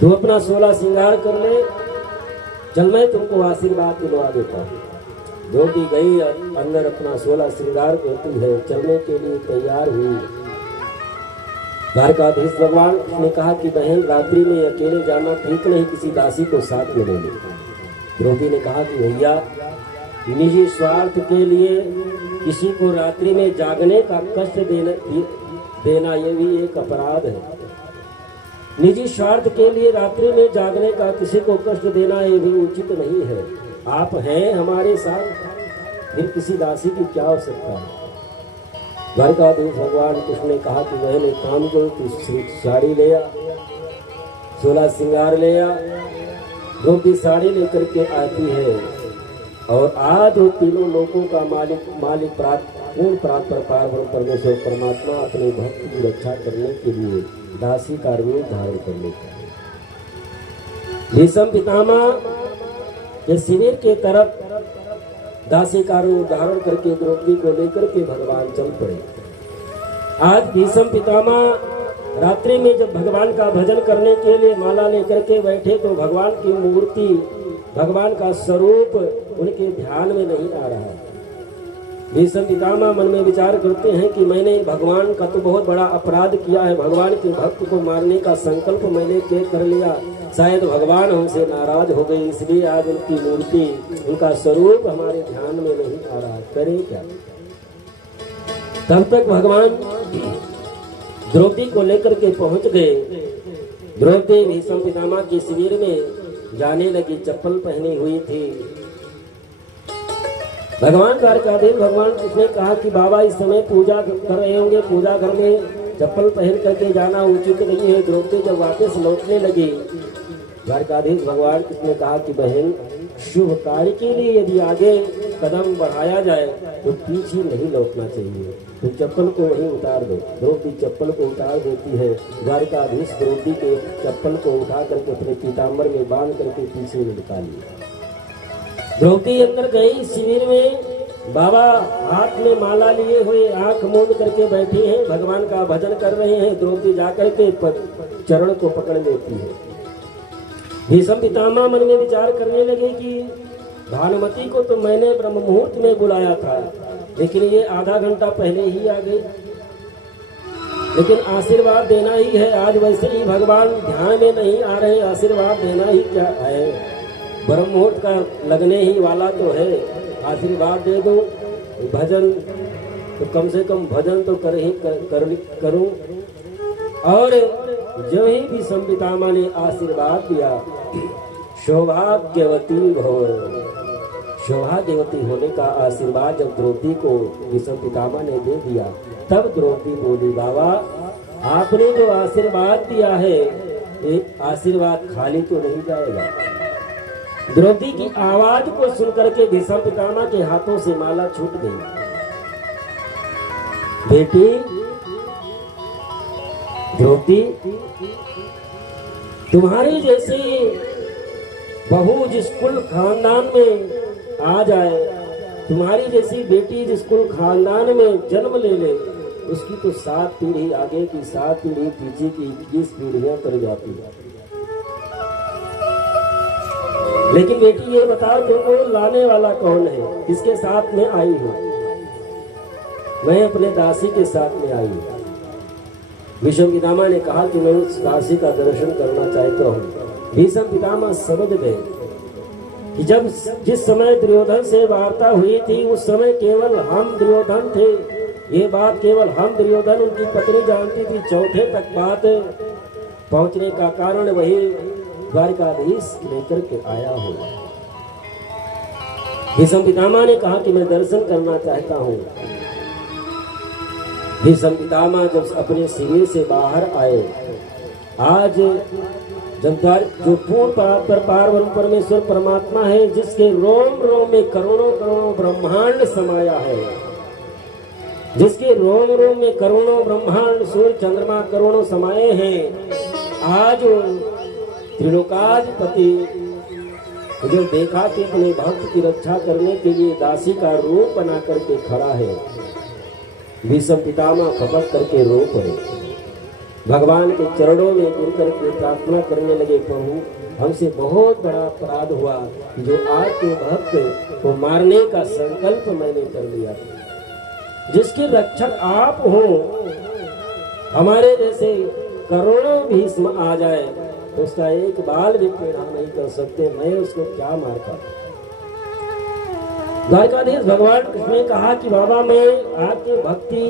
तू अपना 16 श्रृंगार कर ले, चल मैं तुमको आशीर्वाद दिलवा देता हूँ। द्रौपदी गई अंदर, अपना 16 श्रृंगार करती है, चलने के लिए तैयार हुई। द्वारकाधीश भगवान ने कहा कि बहन रात्रि में अकेले जाना ठीक नहीं, किसी दासी को साथ में ले ले। द्रौपदी ने कहा कि भैया निजी स्वार्थ के लिए किसी को रात्रि में जागने का कष्ट देना ये भी एक अपराध है। निजी स्वार्थ के लिए रात्रि में जागने का किसी को कष्ट देना ये भी उचित नहीं है। आप हैं हमारे साथ, फिर किसी दासी की क्या आवश्यकता है। द्वारकाधीश भगवान कृष्ण ने कहा कि बहन एक काम करो, तू साड़ी ले आ, 16 श्रृंगार ले आ। द्रौपदी साड़ी लेकर के आती है और आज वो तीनों लोगों का मालिक पूर्ण परात्पर परमेश्वर परमात्मा अपने भक्त की रक्षा करने के लिए दासी का रूप धारण कर लेता है। भीष्म पितामह के शिविर के तरफ दासी का रूप धारण करके द्रौपदी को लेकर के भगवान चल पड़े। आज भीष्म पितामह रात्रि में जब भगवान का भजन करने के लिए माला लेकर के बैठे तो भगवान की मूर्ति, भगवान का स्वरूप उनके ध्यान में नहीं आ रहा है। भीष्म पितामह मन में विचार करते हैं कि मैंने भगवान का तो बहुत बड़ा अपराध किया है, भगवान के भक्त को मारने का संकल्प मैंने कर लिया, शायद भगवान हमसे नाराज हो गए, इसलिए आज उनकी मूर्ति, उनका स्वरूप हमारे ध्यान में नहीं आ रहा, करें क्या। तब तक भगवान द्रौपदी को लेकर के पहुंच गए। द्रौपदी भीष्म पितामह के शिविर में जाने लगी, चप्पल पहनी हुई थी। भगवान द्वारकाधीश भगवान उसने कहा कि बाबा इस समय पूजा कर रहे होंगे, पूजा घर में चप्पल पहन करके जाना उचित नहीं है। द्रौपदी जब वापस लौटने लगी, द्वारकाधीश भगवान उसने कहा कि बहन, शुभ कार्य के लिए यदि आगे कदम बढ़ाया जाए तो पीछे नहीं लौटना चाहिए, तो चप्पल को वहीं उतार दो। द्रौपदी चप्पल को उतार देती है। द्वारकाधीश द्रौपदी के चप्पल को उठा करके अपने पीताम्बर में बांध करके पीछे लटका लिया। द्रौपदी अंदर गई शिविर में, बाबा हाथ में माला लिए हुए आंख मूंद करके बैठी हैं, भगवान का भजन कर रहे हैं। द्रौपदी जाकर के चरण को पकड़ लेती है। भीष्म पितामह मन में विचार करने लगे कि भानुमति को तो मैंने ब्रह्म मुहूर्त में बुलाया था, लेकिन ये आधा घंटा पहले ही आ गई, लेकिन आशीर्वाद देना ही है। आज वैसे ही भगवान ध्यान में नहीं आ रहे, आशीर्वाद देना ही क्या है, ब्रह्म मुहूर्त का लगने ही वाला तो है, आशीर्वाद दे दो। भजन तो कम से कम भजन तो करूं। और जो ही भीष्म पितामह ने आशीर्वाद दिया, सौभाग्यवती भव, सौभाग्यवती होने का आशीर्वाद जब द्रौपदी को भीष्म पितामह ने दे दिया, तब द्रौपदी बोली, बाबा आपने जो आशीर्वाद दिया है, एक आशीर्वाद खाली तो नहीं जाएगा। द्रौपदी की आवाज को सुनकर के भीष्म पितामह के हाथों से माला छूट गई। बेटी द्रौपदी, तुम्हारी जैसी बहू जिस कुल खानदान में आ जाए, तुम्हारी जैसी बेटी जिस कुल खानदान में जन्म ले ले, उसकी तो 7 पीढ़ी आगे की, 7 पीढ़ी पीछे की, 21 पीढ़ियां कर जाती है। लेकिन बेटी ये बताओ, तुमको लाने वाला कौन है, किसके साथ में आई हो? मैं अपने दासी के साथ में आई हूँ। भीष्म पितामह ने कहा कि मैं उस दासी का दर्शन करना चाहता हूँ। भीष्म पितामह समझ गए कि जिस समय दुर्योधन से वार्ता हुई थी, उस समय केवल हम दुर्योधन थे। ये बात केवल हम दुर्योधन, उनकी पत्नी जानती थी। चौथे तक बात पहुंचने का कारण वही द्वारकाधीश लेकर के आया हो। भीष्म पितामह ने कहा कि मैं दर्शन करना चाहता हूँ। भीष्म पितामह जब अपने शिविर से बाहर आए, आज जब जो पूर्ण परात्पर पार्वती परमेश्वर परमात्मा है, जिसके रोम रोम में करोड़ों करोड़ों ब्रह्मांड समाया है, जिसके रोम रोम में करोड़ों ब्रह्मांड सूर्य चंद्रमा करोड़ों समाये हैं, आज त्रिलोकाधिपति जो देखा कि अपने भक्त की रक्षा करने के लिए दासी का रूप बना करके खड़ा है, भीष्म पितामह खपक करके रो पड़े। भगवान के चरणों में गिर करके प्रार्थना करने लगे, प्रभु हमसे बहुत बड़ा अपराध हुआ, जो आपके भक्त को मारने का संकल्प मैंने कर लिया था। जिसके रक्षक आप हो, हमारे जैसे करोड़ों भीष्म आ जाए तो उसका एक बाल भी टेढ़ा नहीं कर सकते, मैं उसको क्या मारता। द्वारकाधीश भगवान ने कहा कि बाबा मैं आपकी भक्ति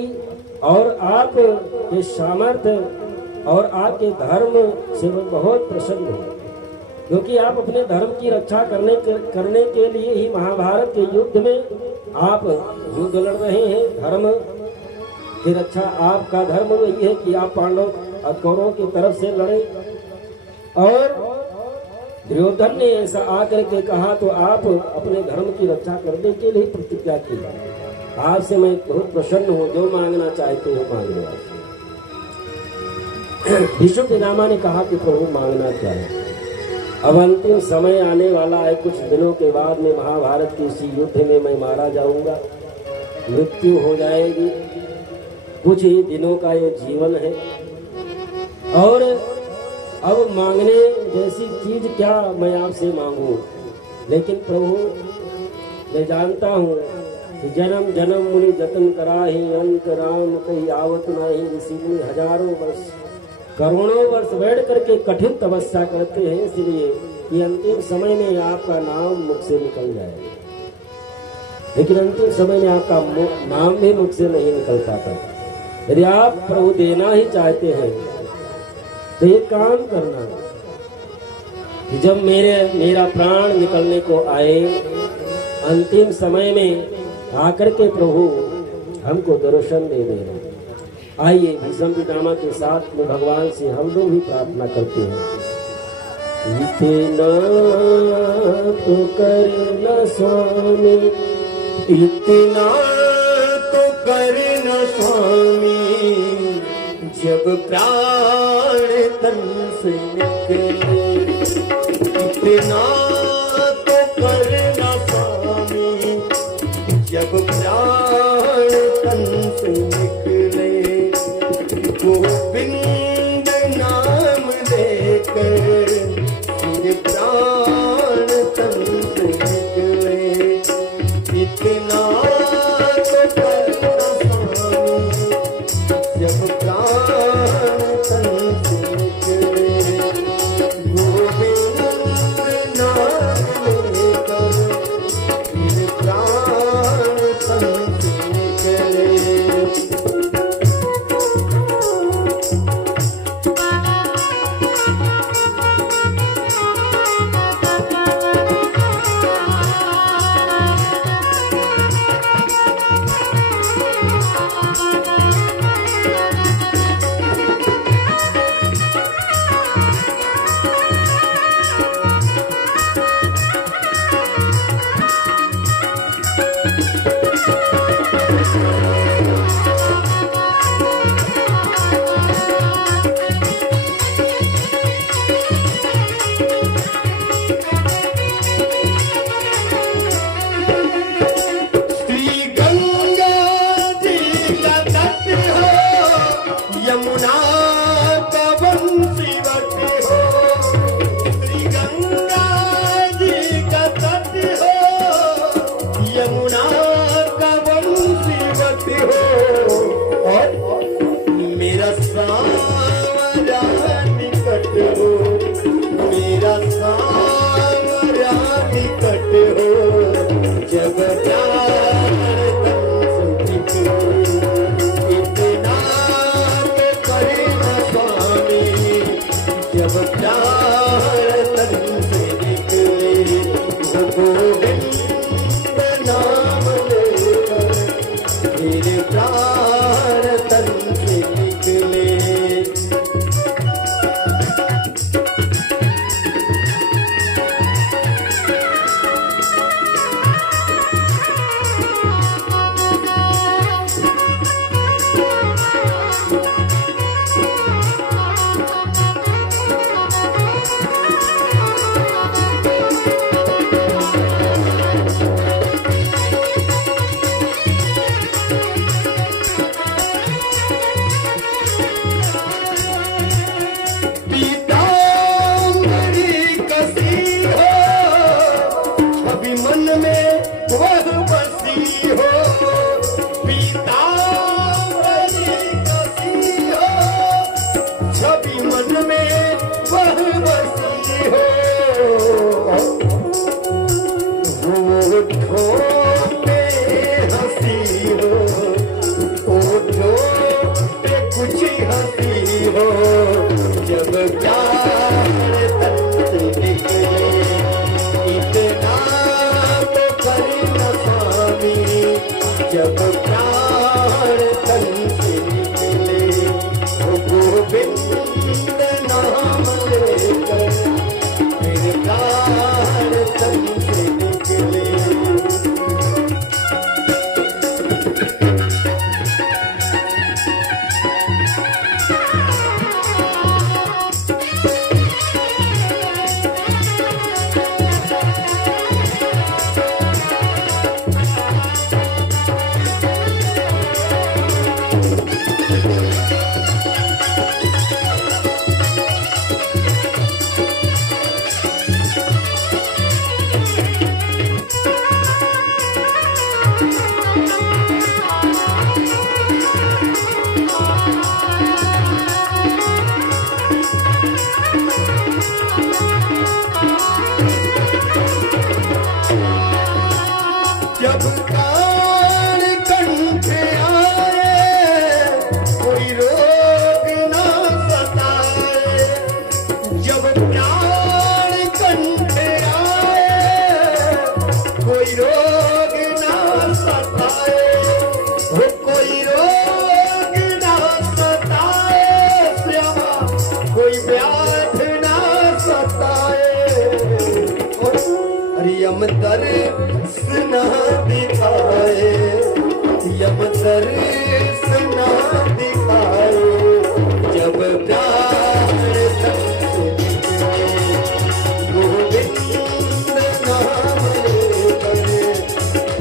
और आपके सामर्थ्य और आपके धर्म से मैं बहुत प्रसन्न हूँ, क्योंकि आप अपने धर्म की रक्षा करने के लिए ही महाभारत के युद्ध में आप युद्ध लड़ रहे हैं। धर्म की रक्षा आपका धर्म यही है कि आप पांडव कौरवों की तरफ से लड़े। और दुर्योधन ने ऐसा आकर के कहा तो आप अपने धर्म की रक्षा करने के लिए प्रतिज्ञा की। आपसे मैं बहुत प्रसन्न हूँ, जो मांगना चाहते हो मांग लो। भीष्म पितामह ने कहा कि प्रभु मांगना क्या है? अब अंतिम समय आने वाला है, कुछ दिनों के बाद में महाभारत के इसी युद्ध में मैं मारा जाऊंगा, मृत्यु हो जाएगी। कुछ ही दिनों का ये जीवन है, और अब मांगने जैसी चीज क्या मैं आपसे मांगू। लेकिन प्रभु मैं जानता हूँ कि जन्म जन्म मुनि जतन कराही, अंत राम कही आवत नाही। ऋषि मुनि हजारों वर्ष करोड़ों वर्ष बैठ करके कठिन तपस्या करते हैं, इसलिए कि अंतिम समय में आपका नाम मुख से निकल जाए। लेकिन अंतिम समय में आपका नाम भी मुख से नहीं निकल पाता। यदि आप प्रभु देना ही चाहते हैं तो एक काम करना कि जब मेरा प्राण निकलने को आए, अंतिम समय में आकर के प्रभु हमको दर्शन दे देना। आइए भीष्म पितामह के साथ में भगवान से हम लोग भी प्रार्थना करते हैं। इतना तो करना स्वामी, इतना तो करना स्वामी, जब प्राण तन से निकले। इतना तो करना स्वामी, जब प्राण तन से निकले। गोविंद नाम लेकर फिर प्राण तन से निकले। इतना तो करना स्वामी, जब प्राण तन से निकले। गोविंद नाम लेकर फिर प्राण तन से निकले। यमुना का बंसीवट हो, श्री गंगा जी का तट हो। यमुना का बंसीवट हो, और मेरा सावरा निकट हो। मेरा सावरा निकट हो, जब प्यार तन से निकले। जब प्यार तन से निकले। गोविंद नाम लेकर मेरे प्राण तन से निकले। जब प्यार तन से निकले। इतना तो करना स्वामी, जब प्यार दर्श न दिखाए, यम दर्श न दिखाए, जब प्यार तन से निकले, गोविंद नाम लेकर,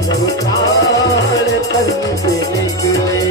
जब प्राण तन से निकले।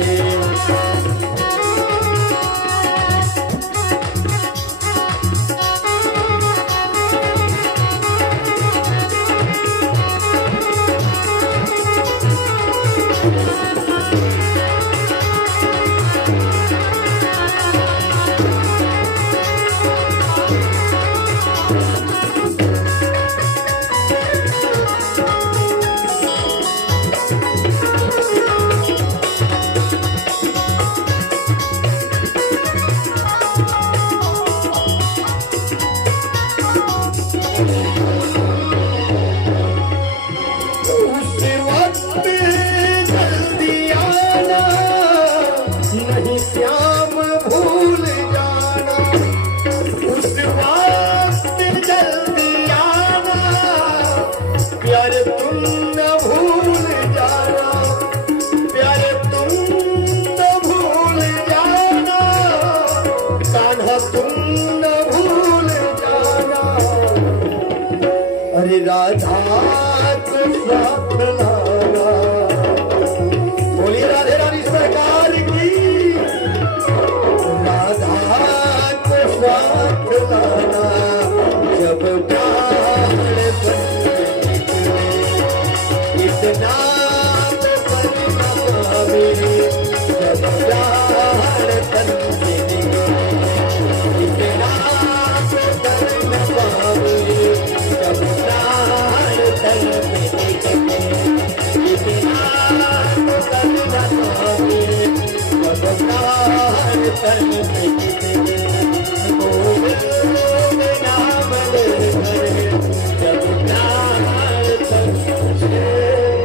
नहीं श्याम भूल जाना, उस वक्त जल्दी आना, प्यारे तुम न भूल जाना, प्यारे तुम न भूल जाना, कान्हा तुम न भूल जाना। अरे राधा को साथ लाना, बोलिए राधे रानी सरकार की। राधा को साथ लाना, जब प्राण बन निकले, इतना तो करना मेरे, जब प्राण तन से निकले, इतना तो करना मेरे, जब प्राण तन से निकले, इतना तो करना मेरे, जब प्राण तन से निकले।